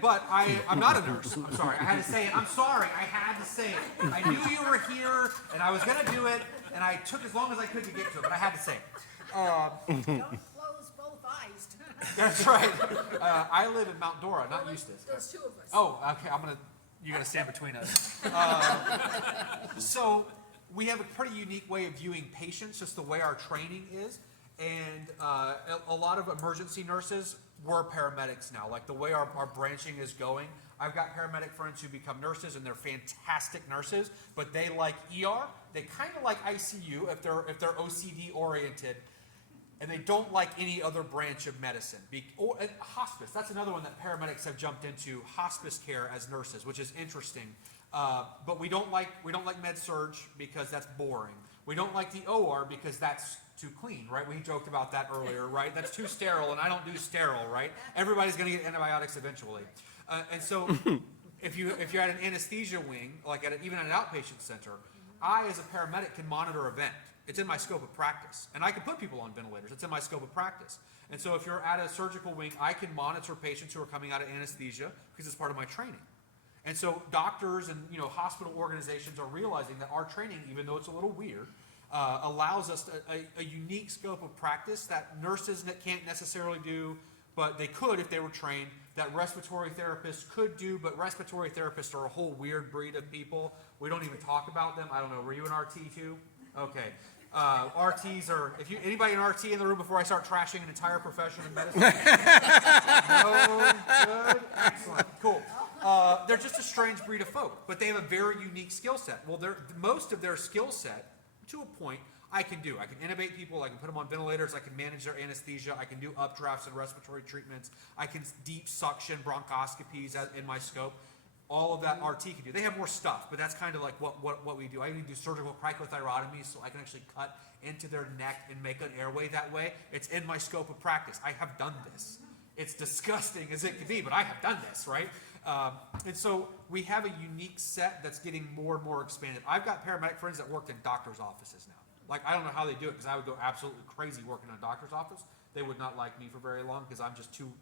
But I'm not a nurse. I'm sorry. I had to say it. I'm sorry. I had to say it. I knew you were here, and I was going to do it, and I took as long as I could to get to it, but I had to say it. Don't close both eyes. That's right. I live in Mount Dora, not Eustis. There's two of us. Oh, okay. You're gonna stand between us. So we have a pretty unique way of viewing patients, just the way our training is, and a lot of emergency nurses were paramedics now. Like the way our branching is going, I've got paramedic friends who become nurses, and they're fantastic nurses, but they like ER. They kind of like ICU if they're OCD oriented. And they don't like any other branch of medicine. And hospice, that's another one that paramedics have jumped into, hospice care as nurses, which is interesting. But we don't like med surg because that's boring. We don't like the OR because that's too clean, right? We joked about that earlier, right? That's too sterile, and I don't do sterile, right? Everybody's going to get antibiotics eventually. And so if you're at an anesthesia wing, like even at an outpatient center, I as a paramedic can monitor a vent. It's in my scope of practice. And I can put people on ventilators. It's in my scope of practice. And so if you're at a surgical wing, I can monitor patients who are coming out of anesthesia because it's part of my training. And so doctors and hospital organizations are realizing that our training, even though it's a little weird, allows us a unique scope of practice that nurses can't necessarily do, but they could if they were trained, that respiratory therapists could do, but respiratory therapists are a whole weird breed of people. We don't even talk about them. I don't know, were you an RT too? Okay. RTs are, anybody an RT in the room before I start trashing an entire profession in medicine? No, good, excellent, cool. They're just a strange breed of folk, but they have a very unique skill set. Well, most of their skill set, to a point, I can do. I can intubate people, I can put them on ventilators, I can manage their anesthesia, I can do updrafts and respiratory treatments, I can deep suction bronchoscopies in my scope. All of that RT can do. They have more stuff, but that's kind of like what we do. I even do surgical cricothyrotomies, so I can actually cut into their neck and make an airway that way. It's in my scope of practice. I have done this. It's disgusting as it can be, but I have done this, right? And so we have a unique set that's getting more and more expanded. I've got paramedic friends that work in doctors' offices now. Like, I don't know how they do it, because I would go absolutely crazy working in a doctor's office. They would not like me for very long, because I'm just too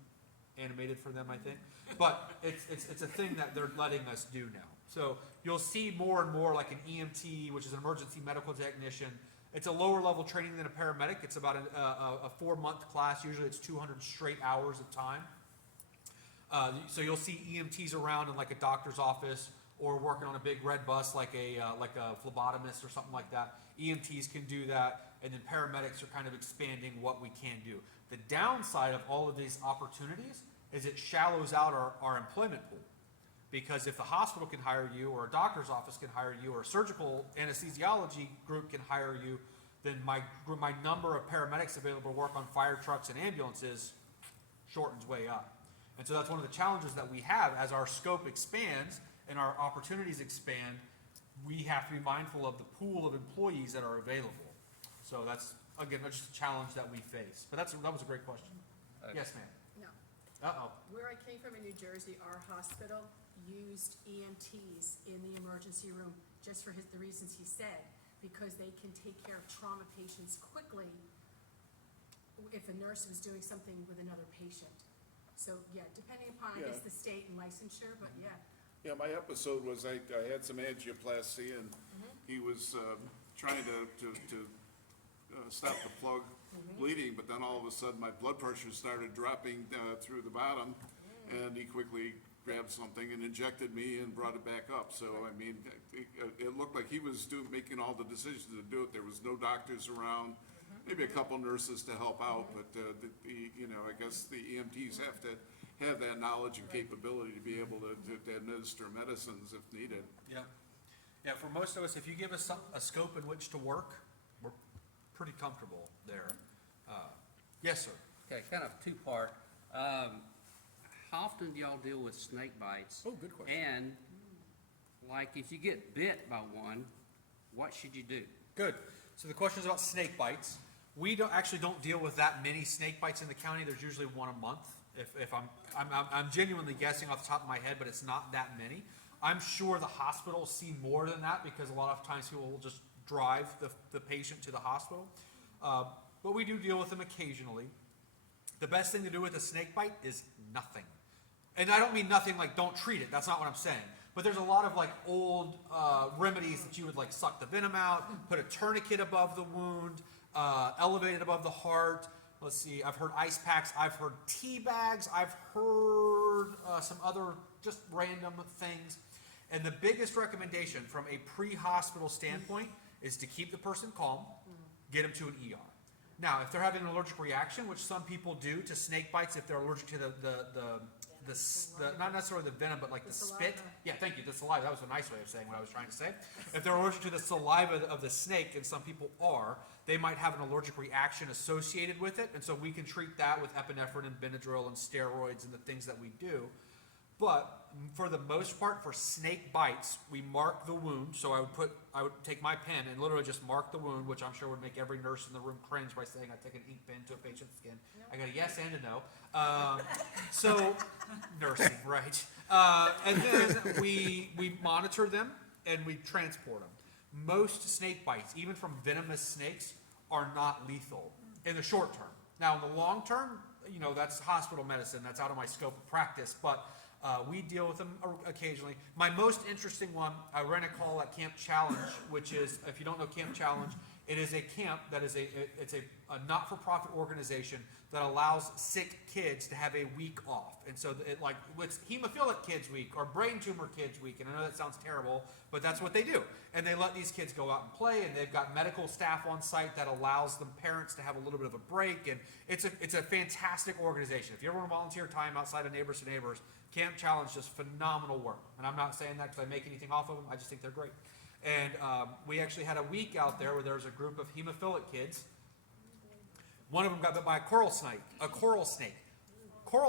animated for them, I think. But it's a thing that they're letting us do now. So you'll see more and more like an EMT, which is an emergency medical technician. It's a lower level training than a paramedic. It's about a 4-month class. Usually it's 200 straight hours of time. So you'll see EMTs around in like a doctor's office or working on a big red bus like a phlebotomist or something like that. EMTs can do that, and then paramedics are kind of expanding what we can do. The downside of all of these opportunities is it shallows out our employment pool. Because if the hospital can hire you, or a doctor's office can hire you, or a surgical anesthesiology group can hire you, then my number of paramedics available to work on fire trucks and ambulances shortens way up. And so that's one of the challenges that we have as our scope expands and our opportunities expand. We have to be mindful of the pool of employees that are available. So that's, again, just a challenge that we face. But that was a great question. Yes, ma'am. No. Uh-oh. Where I came from in New Jersey, our hospital used EMTs in the emergency room just for the reasons he said, because they can take care of trauma patients quickly if a nurse was doing something with another patient. So, yeah, depending upon, I guess, Yeah. the state and licensure, but yeah. Yeah, my episode was I had some angioplasty, and he was trying to stop the plug bleeding, but then all of a sudden my blood pressure started dropping through the bottom, and he quickly grabbed something and injected me and brought it back up. So, I mean, it looked like he was making all the decisions to do it. There was no doctors around, maybe a couple nurses to help out, but I guess the EMTs have to have that knowledge and capability to be able to administer medicines if needed. Yeah. Yeah, for most of us, if you give us a scope in which to work, we're pretty comfortable there. Yes, sir. Okay, kind of two-part. How often do y'all deal with snake bites? Oh, good question. And, like, if you get bit by one, what should you do? Good. So the question is about snake bites. We don't deal with that many snake bites in the county. There's usually one a month. If I'm genuinely guessing off the top of my head, but it's not that many. I'm sure the hospitals see more than that because a lot of times people will just drive the patient to the hospital. But we do deal with them occasionally. The best thing to do with a snake bite is nothing. And I don't mean nothing like don't treat it. That's not what I'm saying. But there's a lot of like old remedies that you would like suck the venom out, put a tourniquet above the wound, elevate it above the heart. Let's see, I've heard ice packs, I've heard tea bags, I've heard some other just random things. And the biggest recommendation from a pre-hospital standpoint is to keep the person calm, get them to an ER. Now, if they're having an allergic reaction, which some people do to snake bites, if they're allergic to the not necessarily the venom, but like the spit. Yeah, thank you, the saliva. That was a nice way of saying what I was trying to say. If they're allergic to the saliva of the snake, and some people are, they might have an allergic reaction associated with it, and so we can treat that with epinephrine and Benadryl and steroids and the things that we do. But for the most part, for snake bites, we mark the wound. So I would take my pen and literally just mark the wound, which I'm sure would make every nurse in the room cringe by saying I take an ink pen to a patient's skin. I got a yes and a no. So nursing, right? And then we monitor them and we transport them. Most snake bites, even from venomous snakes, are not lethal in the short term. Now, in the long term, that's hospital medicine. That's out of my scope of practice. But we deal with them occasionally. My most interesting one, I ran a call at Camp Challenge, which is, if you don't know Camp Challenge, it is a camp that is it's a not-for-profit organization that allows sick kids to have a week off. And so it's hemophilic kids week or brain tumor kids week. And I know that sounds terrible, but that's what they do. And they let these kids go out and play, and they've got medical staff on site that allows the parents to have a little bit of a break. And it's a fantastic organization. If you ever want to volunteer time outside of Neighbors to Neighbors, Camp Challenge does phenomenal work. And I'm not saying that because I make anything off of them. I just think they're great. And we actually had a week out there where there was a group of hemophilic kids. One of them got bit by a coral snake. Coral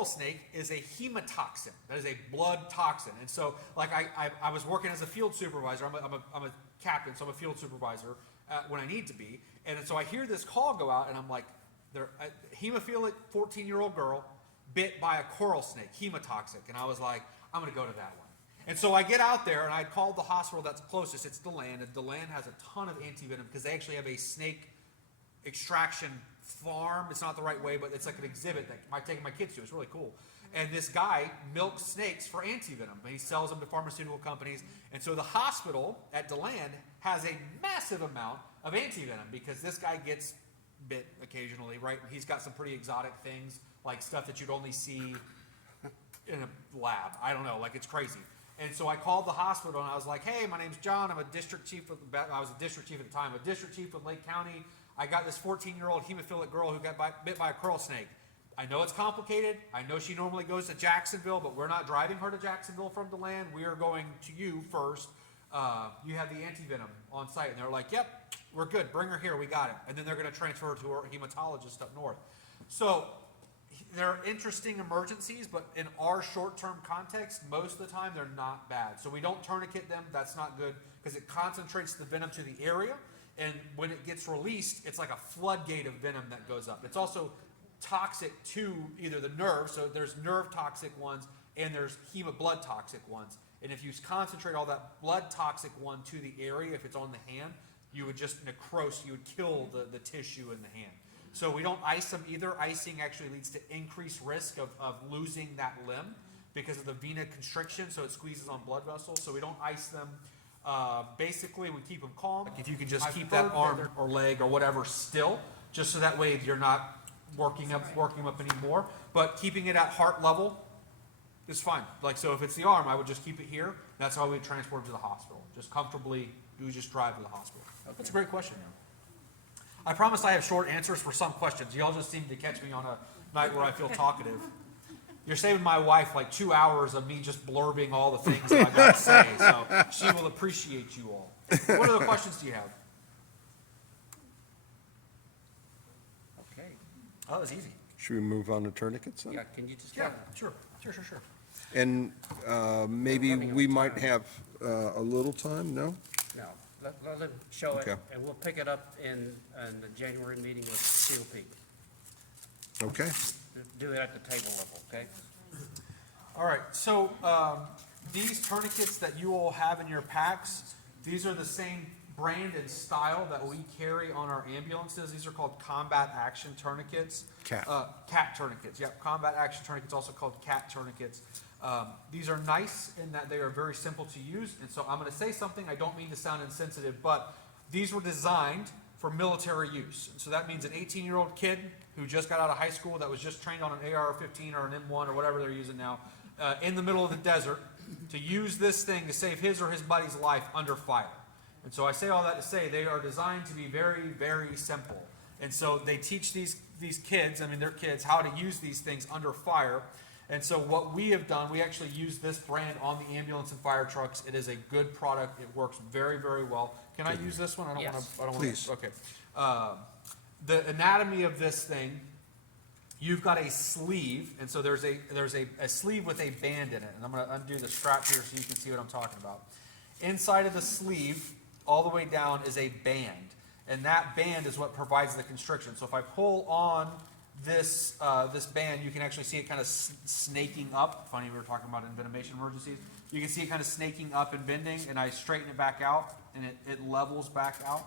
snake is a hemotoxin. That is a blood toxin. And so, like I was working as a field supervisor. I'm a captain, so I'm a field supervisor when I need to be. And so I hear this call go out, and I'm like, a hemophilic 14-year-old girl bit by a coral snake, hemotoxic. And I was like, I'm going to go to that one. And so I get out there, and I called the hospital that's closest. It's DeLand, and DeLand has a ton of antivenom because they actually have a snake extraction farm. It's not the right way, but it's like an exhibit that I'm taking my kids to. It's really cool. And this guy milks snakes for antivenom, and he sells them to pharmaceutical companies. And so the hospital at DeLand has a massive amount of antivenom because this guy gets bit occasionally, right? He's got some pretty exotic things, like stuff that you'd only see in a lab. I don't know, like it's crazy. And so I called the hospital, and I was like, hey, my name's John. I was a district chief at the time, a district chief of Lake County. I got this 14-year-old hemophilic girl who got bit by a coral snake. I know it's complicated. I know she normally goes to Jacksonville, but we're not driving her to Jacksonville from DeLand. We are going to you first. You have the antivenom on site. And they're like, yep, we're good. Bring her here. We got it. And then they're going to transfer her to her hematologist up north. So they're interesting emergencies, but in our short-term context, most of the time they're not bad. So we don't tourniquet them. That's not good because it concentrates the venom to the area. And when it gets released, it's like a floodgate of venom that goes up. It's also toxic to either the nerve, so there's nerve toxic ones, and there's blood toxic ones. And if you concentrate all that blood toxic one to the area, if it's on the hand, you would just necrose, you would kill the tissue in the hand. So we don't ice them either. Icing actually leads to increased risk of losing that limb because of the vena constriction, so it squeezes on blood vessels. So we don't ice them. Basically, we keep them calm. If you can just keep that arm or leg or whatever still, just so that way you're not working them up anymore. But keeping it at heart level is fine. Like, so if it's the arm, I would just keep it here. That's how we transport it to the hospital. Just comfortably, you just drive to the hospital. Okay. That's a great question. I promise I have short answers for some questions. Y'all just seem to catch me on a night where I feel talkative. You're saving my wife like 2 hours of me just blurbing all the things that I got to say, so she will appreciate you all. What other questions do you have? Okay. Oh, that was easy. Should we move on to tourniquets then? Yeah, can you just? Yeah, sure. And maybe we might have a little time, no? No. let them show it, Okay. and we'll pick it up in the January meeting with COP. Okay. Do it at the table level, okay? All right, so these tourniquets that you all have in your packs, these are the same brand and style that we carry on our ambulances. These are called combat action tourniquets. CAT. CAT tourniquets, yep, combat action tourniquets, also called CAT tourniquets. These are nice in that they are very simple to use, and so I'm gonna say something, I don't mean to sound insensitive, but these were designed for military use. And so that means an 18-year-old kid who just got out of high school that was just trained on an AR-15 or an M1 or whatever they're using now, in the middle of the desert, to use this thing to save his or his buddy's life under fire. And so I say all that to say they are designed to be very, very simple. And so they teach these kids, I mean, they're kids, how to use these things under fire. And so what we have done, we actually use this brand on the ambulance and fire trucks. It is a good product. It works very, very well. Can I use this one? I don't want Yes. to. Please. Okay. The anatomy of this thing, you've got a sleeve, and so there's a sleeve with a band in it. And I'm going to undo the strap here so you can see what I'm talking about. Inside of the sleeve, all the way down, is a band. And that band is what provides the constriction. So if I pull on this band, you can actually see it kind of snaking up. Funny, we were talking about ventilation emergencies. You can see it kind of snaking up and bending, and I straighten it back out, and it levels back out.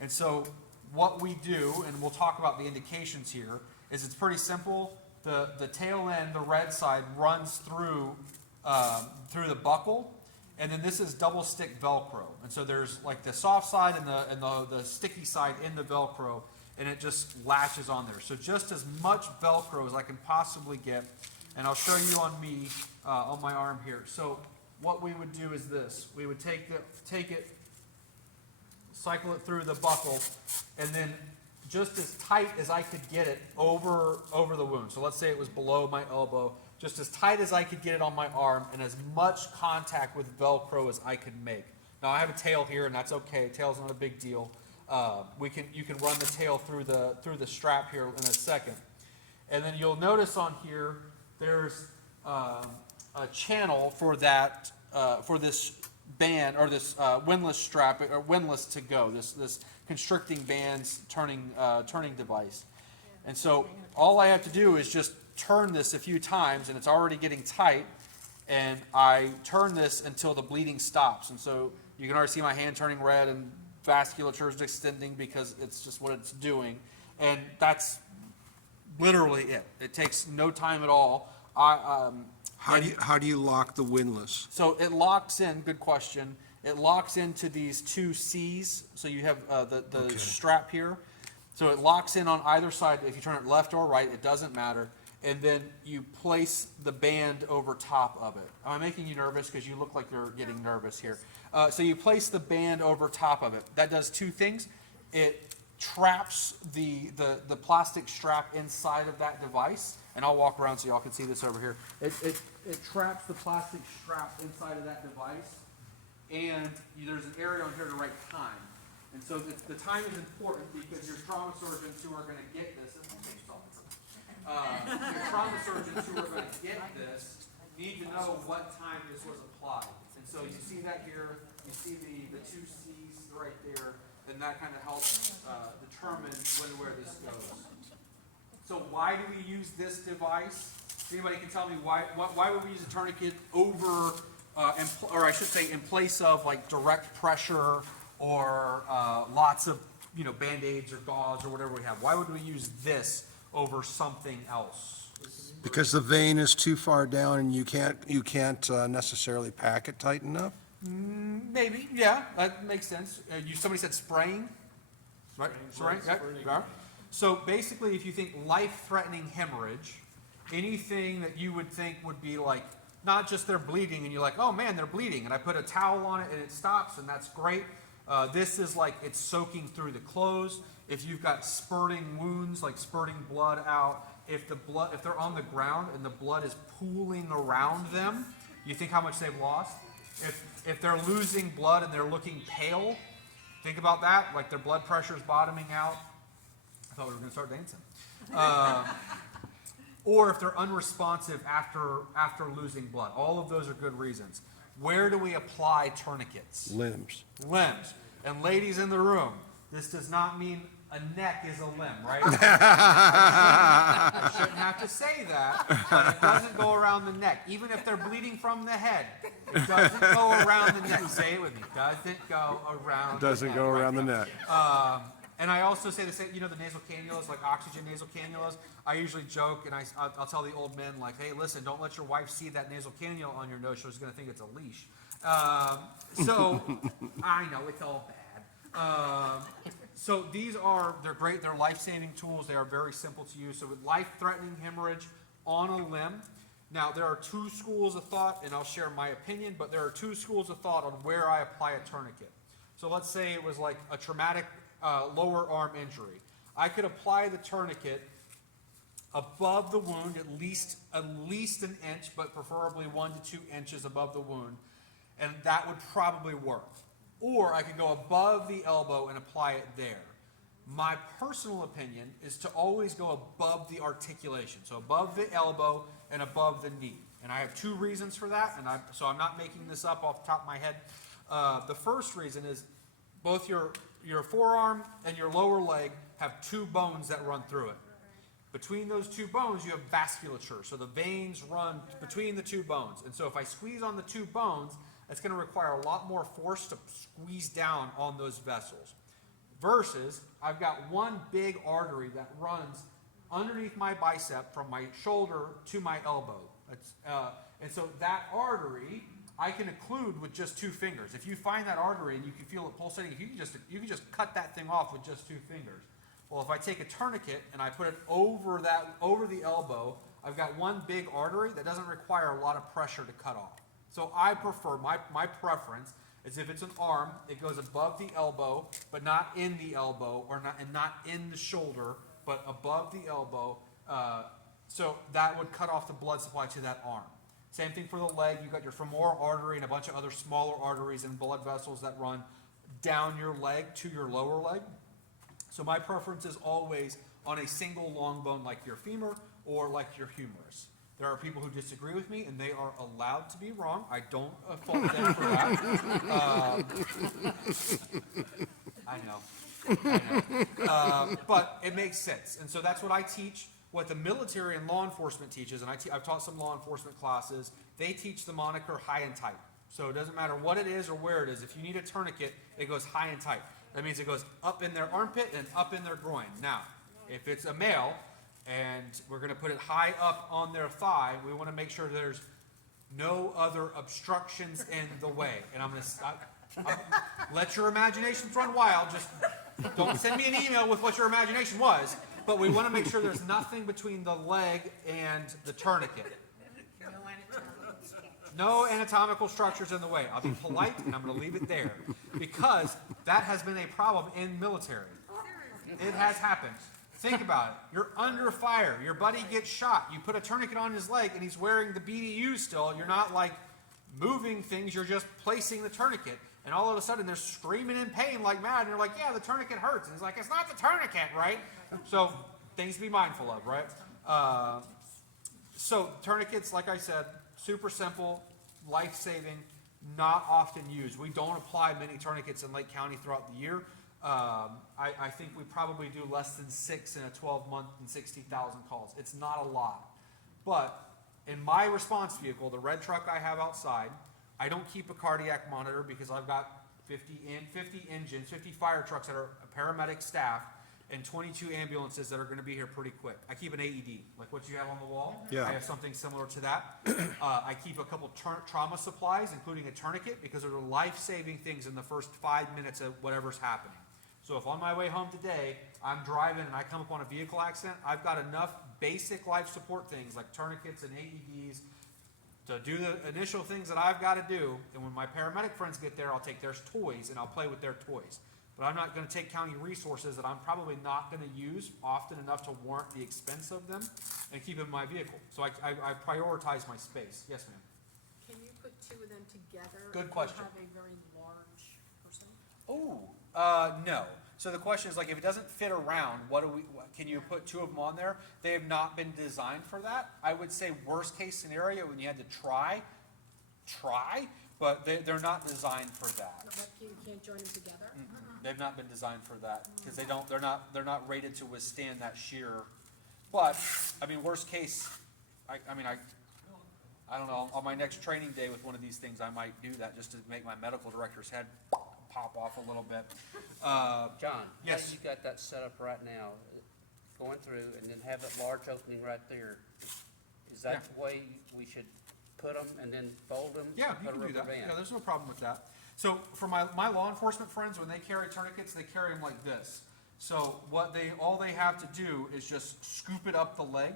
And so what we do, and we'll talk about the indications here, is it's pretty simple. The tail end, the red side, runs through the buckle, and then this is double stick Velcro. And so there's like the soft side and the sticky side in the Velcro, and it just latches on there. So just as much Velcro as I can possibly get, and I'll show you on me, on my arm here. So what we would do is this. We would take it, cycle it through the buckle, and then just as tight as I could get it over the wound. So let's say it was below my elbow, just as tight as I could get it on my arm, and as much contact with Velcro as I could make. Now I have a tail here, and that's okay. Tail's not a big deal. You can run the tail through the strap here in a second, and then you'll notice on here there's a channel for that for this band or this windlass strap or windlass to go. This constricting bands turning device, and so all I have to do is just turn this a few times, and it's already getting tight, and I turn this until the bleeding stops. And so you can already see my hand turning red and vasculature is extending because it's just what it's doing, and that's literally it. It takes no time at all. How do you lock the windlass? So it locks in, good question. It locks into these two C's. So you have the strap here. So it locks in on either side. If you turn it left or right, it doesn't matter. And then you place the band over top of it. Am I making you nervous? Because you look like you're getting nervous here. So you place the band over top of it. That does two things. It traps the plastic strap inside of that device. And I'll walk around so y'all can see this over here. It traps the plastic strap inside of that device. And there's an area on here to write time. And so the time is important because your trauma surgeons who are going to get this, your trauma surgeons who are going to get this need to know what time this was applied. And so you see that here, you see the two C's right there, and that kind of helps determine where this goes. So why do we use this device? Anybody can tell me why would we use a tourniquet over, or I should say in place of like direct pressure or lots of Band-Aids or gauze or whatever we have? Why would we use this over something else? Because the vein is too far down and you can't necessarily pack it tight enough? Maybe, yeah, that makes sense. Somebody said spraying, right? Spraying, yeah. So basically, if you think life-threatening hemorrhage, anything that you would think would be like, not just they're bleeding and you're like, oh man, they're bleeding, and I put a towel on it and it stops and that's great. This is like it's soaking through the clothes. If you've got spurting wounds, like spurting blood out, if they're on the ground and the blood is pooling around them, you think how much they've lost? If they're losing blood and they're looking pale, think about that, like their blood pressure is bottoming out. I thought we were going to start dancing. Or if they're unresponsive after losing blood. All of those are good reasons. Where do we apply tourniquets? Limbs. Limbs. And ladies in the room, this does not mean a neck is a limb, right? I shouldn't have to say that, but it doesn't go around the neck. Even if they're bleeding from the head, it doesn't go around the neck. Say it with me. Doesn't go around Doesn't the go neck. around the neck. And I also say the same, the nasal cannulas, like oxygen nasal cannulas. I usually joke and I'll tell the old men, like, hey, listen, don't let your wife see that nasal cannula on your nose. She's going to think it's a leash. So I know it's all bad. So they're great. They're life-saving tools. They are very simple to use. So with life-threatening hemorrhage on a limb, now there are two schools of thought, and I'll share my opinion, but there are two schools of thought on where I apply a tourniquet. So let's say it was like a traumatic lower arm injury. I could apply the tourniquet above the wound, at least an inch, but preferably 1 to 2 inches above the wound, and that would probably work. Or I could go above the elbow and apply it there. My personal opinion is to always go above the articulation, so above the elbow and above the knee. And I have two reasons for that, so I'm not making this up off the top of my head. The first reason is both your forearm and your lower leg have two bones that run through it. Between those two bones, you have vasculature, so the veins run between the two bones. And so if I squeeze on the two bones, it's going to require a lot more force to squeeze down on those vessels. Versus, I've got one big artery that runs underneath my bicep from my shoulder to my elbow. And so that artery, I can occlude with just 2 fingers. If you find that artery and you can feel it pulsating, you can just cut that thing off with just 2 fingers. Well, if I take a tourniquet and I put it over the elbow, I've got one big artery that doesn't require a lot of pressure to cut off. So I prefer, my preference is if it's an arm, it goes above the elbow, but not in the elbow, and not in the shoulder, but above the elbow. So that would cut off the blood supply to that arm. Same thing for the leg. You've got your femoral artery and a bunch of other smaller arteries and blood vessels that run down your leg to your lower leg. So my preference is always on a single long bone like your femur or like your humerus. There are people who disagree with me, and they are allowed to be wrong. I don't fault them for that. I know. But it makes sense. And so that's what I teach. What the military and law enforcement teaches, and I've taught some law enforcement classes, they teach the moniker high and tight. So it doesn't matter what it is or where it is. If you need a tourniquet, it goes high and tight. That means it goes up in their armpit and up in their groin. Now, if it's a male, and we're going to put it high up on their thigh, we want to make sure there's no other obstructions in the way. And I'm going to let your imaginations run wild. Just don't send me an email with what your imagination was. But we want to make sure there's nothing between the leg and the tourniquet. No anatomical structures in the way. I'll be polite, and I'm going to leave it there. Because that has been a problem in military. It has happened. Think about it. You're under fire. Your buddy gets shot. You put a tourniquet on his leg, and he's wearing the BDU still. You're not, like, moving things. You're just placing the tourniquet. And all of a sudden, they're screaming in pain like mad. And you're like, yeah, the tourniquet hurts. And he's like, it's not the tourniquet, right? So things to be mindful of, right? So tourniquets, like I said, super simple, life-saving, not often used. We don't apply many tourniquets in Lake County throughout the year. I think we probably do less than 6 in a 12-month and 60,000 calls. It's not a lot. But in my response vehicle, the red truck I have outside, I don't keep a cardiac monitor because I've got 50 engines, 50 fire trucks that are paramedic staff, and 22 ambulances that are going to be here pretty quick. I keep an AED, like what you have on the wall. Yeah. I have something similar to that. I keep a couple trauma supplies, including a tourniquet, because they're life-saving things in the first 5 minutes of whatever's happening. So if on my way home today, I'm driving and I come upon a vehicle accident, I've got enough basic life support things like tourniquets and AEDs to do the initial things that I've got to do. And when my paramedic friends get there, I'll take their toys and I'll play with their toys. But I'm not going to take county resources that I'm probably not going to use often enough to warrant the expense of them and keep in my vehicle. So I prioritize my space. Yes, ma'am. Can you put 2 of them together? Good question. If you have a very large person? Oh, no. So the question is, like, if it doesn't fit around, can you put 2 of them on there? They have not been designed for that. I would say worst case scenario when you had to try, but they're not designed for that. But you can't join them together? They've not been designed for that, because they're not rated to withstand that shear. But, I mean, worst case, I don't know, on my next training day with one of these things, I might do that just to make my medical director's head pop off a little bit. John, Yes. how you got that set up right now, going through and then have that large opening right there? Is that the way we should put them and then fold them? Yeah, and you put can a do rubber that. band? Yeah, there's no problem with that. So for my law enforcement friends, when they carry tourniquets, they carry them like this. So all they have to do is just scoop it up the leg.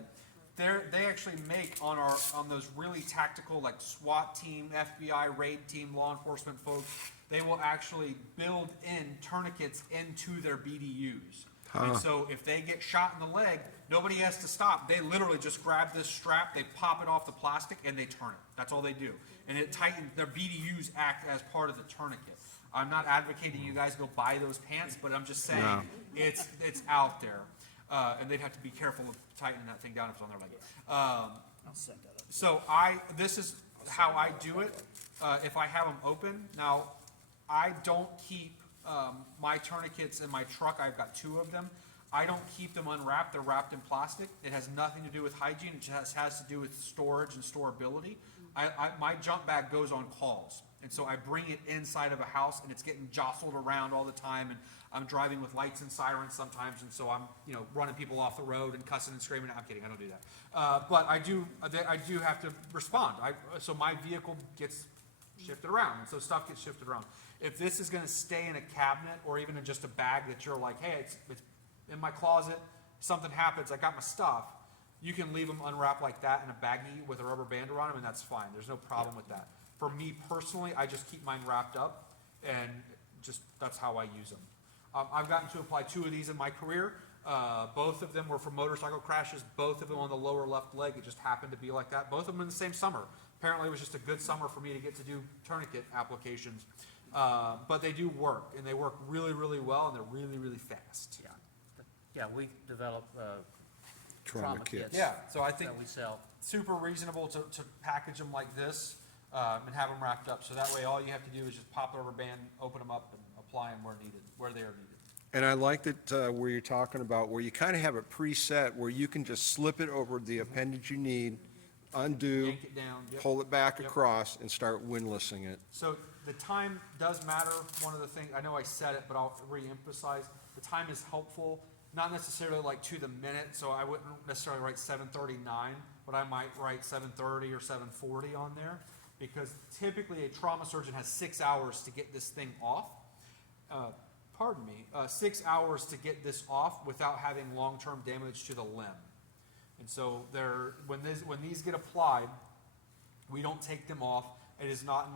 They actually make on those really tactical, like SWAT team, FBI raid team, law enforcement folks, they will actually build in tourniquets into their BDUs. And so if they get shot in the leg, nobody has to stop. They literally just grab this strap, they pop it off the plastic, and they turn it. That's all they do. And it tightens, their BDUs act as part of the tourniquet. I'm not advocating you guys go buy those pants, but I'm just saying, it's out there. And they'd have to be careful of tightening that thing down if it's on their leg. I'll set that up. So this is how I do it, if I have them open. Now, I don't keep my tourniquets in my truck. I've got 2 of them. I don't keep them unwrapped. They're wrapped in plastic. It has nothing to do with hygiene. It just has to do with storage and storability. My junk bag goes on calls. And so I bring it inside of a house, and it's getting jostled around all the time, and I'm driving with lights and sirens sometimes, and so I'm, running people off the road and cussing and screaming. I'm kidding, I don't do that. But I do have to respond. So my vehicle gets shifted around, and so stuff gets shifted around. If this is gonna stay in a cabinet or even in just a bag that you're like, hey, it's in my closet, something happens, I got my stuff, you can leave them unwrapped like that in a baggie with a rubber band around them, and that's fine. There's no problem with that. For me personally, I just keep mine wrapped up, and that's how I use them. I've gotten to apply 2 of these in my career. Both of them were for motorcycle crashes, both of them on the lower left leg. It just happened to be like that. Both of them in the same summer. Apparently it was just a good summer for me to get to do tourniquet applications. But they do work, and they work really, really well, and they're really, really fast. Yeah, we develop Trauma trauma kits. kits. Yeah, so I think That we sell. super reasonable to package them like this, and have them wrapped up. So that way all you have to do is just pop the rubber band, open them up, and apply them where they are needed. And I like that where you're talking about, where you kind of have it preset, where you can just slip it over the appendage you need, undo, Yank it down. Yep. pull it back Yep. across, and start windlassing it. So the time does matter. One of the things, I know I said it, but I'll re-emphasize, the time is helpful, not necessarily like to the minute, so I wouldn't necessarily write 7:39, but I might write 7:30 or 7:40 on there, because typically a trauma surgeon has 6 hours to get this thing off. 6 hours to get this off without having long-term damage to the limb. And so when these get applied, we don't take them off. It is not in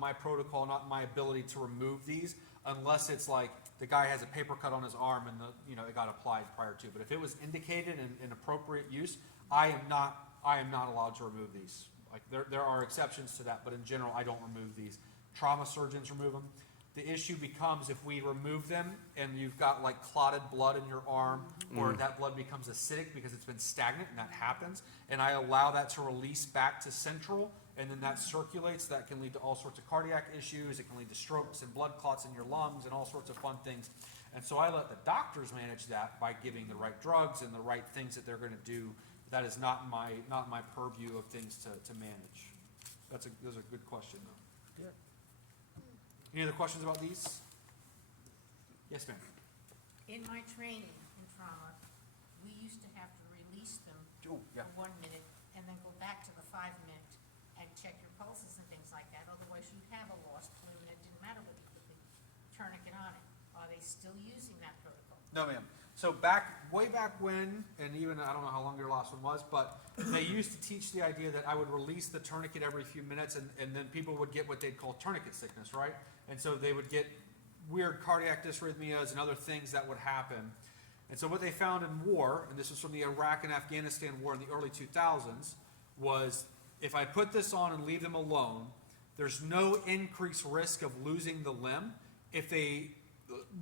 my protocol, not in my ability to remove these, unless it's like the guy has a paper cut on his arm and it got applied prior to. But if it was indicated in appropriate use, I am not allowed to remove these. Like there are exceptions to that, but in general, I don't remove these. Trauma surgeons remove them. The issue becomes if we remove them and you've got like clotted blood in your arm, or that blood becomes acidic because it's been stagnant, and that happens, and I allow that to release back to central, and then that circulates, that can lead to all sorts of cardiac issues, it can lead to strokes and blood clots in your lungs and all sorts of fun things. And so I let the doctors manage that by giving the right drugs and the right things that they're gonna do. That is not in my purview of things to manage. That's a good question though. Good. Any other questions about these? Yes, ma'am. In my training in trauma, we used to have to release them Oh, yeah. for 1 minute and then go back to the 5 minute and check your pulses and things like that. Otherwise, you'd have a lost fluid, and it didn't matter whether you put the tourniquet on it. Are they still using that protocol? No, ma'am. So way back when, and even, I don't know how long your last one was, but they used to teach the idea that I would release the tourniquet every few minutes, and then people would get what they'd call tourniquet sickness, right? And so they would get weird cardiac dysrhythmias and other things that would happen. And so what they found in war, and this was from the Iraq and Afghanistan war in the early 2000s, was if I put this on and leave them alone, there's no increased risk of losing the limb if they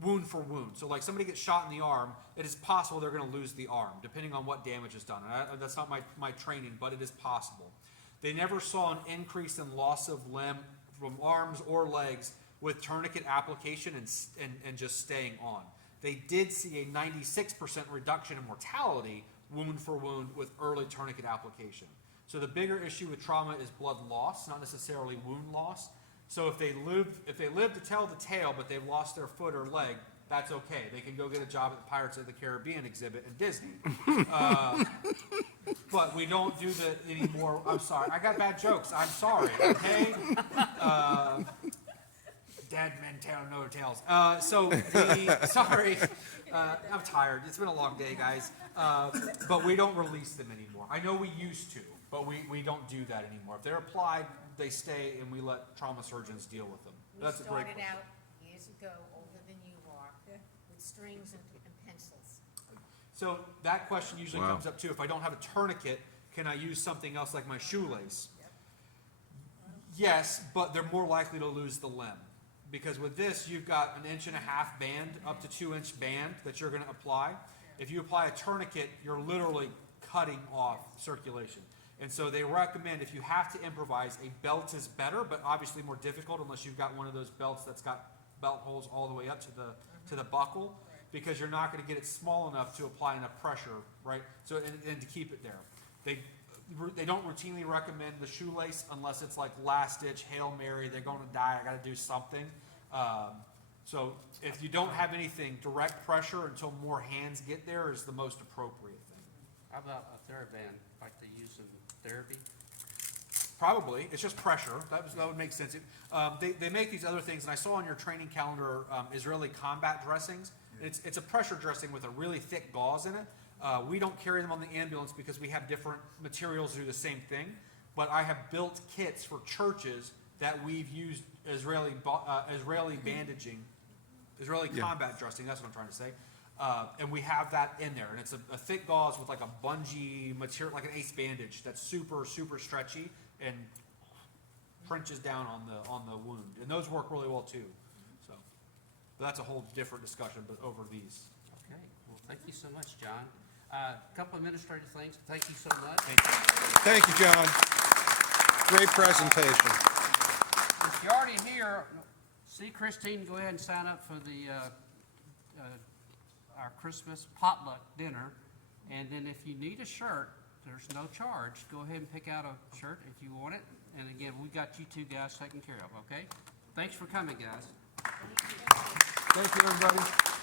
wound for wound. So like somebody gets shot in the arm, it is possible they're going to lose the arm, depending on what damage is done. And that's not my training, but it is possible. They never saw an increase in loss of limb from arms or legs with tourniquet application and just staying on. They did see a 96% reduction in mortality, wound for wound, with early tourniquet application. So the bigger issue with trauma is blood loss, not necessarily wound loss. So if they live to tell the tale, but they've lost their foot or leg, that's okay. They can go get a job at the Pirates of the Caribbean exhibit in Disney. But we don't do that anymore. I'm sorry. I got bad jokes. I'm sorry. Okay. Dead men tell no tales. Sorry. I'm tired. It's been a long day, guys. But we don't release them anymore. I know we used to, but we don't do that anymore. If they're applied, they stay, and we let trauma surgeons deal with them. That's a great We question. started out years ago, older than you are, with strings and pencils. So that question usually comes up too. If I don't have a tourniquet, can I use something else like my shoelace? Yes, but they're more likely to lose the limb. Because with this, you've got an 1.5 inch band, up to 2 inch band that you're going to apply. If you apply a tourniquet, you're literally cutting off circulation. And so they recommend, if you have to improvise, a belt is better, but obviously more difficult unless you've got one of those belts that's got belt holes all the way up to the buckle, because you're not going to get it small enough to apply enough pressure, right? So and to keep it there. They don't routinely recommend the shoelace unless it's like last ditch, Hail Mary, they're going to die, I got to do something. So if you don't have anything, direct pressure until more hands get there is the most appropriate thing. How about a TheraBand, like they use in therapy? Probably. It's just pressure. That would make sense. They make these other things, and I saw on your training calendar Israeli combat dressings. It's a pressure dressing with a really thick gauze in it. We don't carry them on the ambulance because we have different materials that do the same thing. But I have built kits for churches that we've used Israeli bandaging, Israeli combat dressing. That's what I'm trying to say. And we have that in there, and it's a thick gauze with like a bungee material, like an ace bandage that's super, super stretchy and trenches down on the wound. And those work really well too. So but that's a whole different discussion, but over these. Okay, well, thank you so much, John. A couple administrative things. Thank you so much. Thank you, John. Great presentation. If you're already here, see Christine, go ahead and sign up for the our Christmas potluck dinner. And then if you need a shirt, there's no charge. Go ahead and pick out a shirt if you want it. And again, we got you two guys taken care of, okay? Thanks for coming, guys. Thank you, everybody.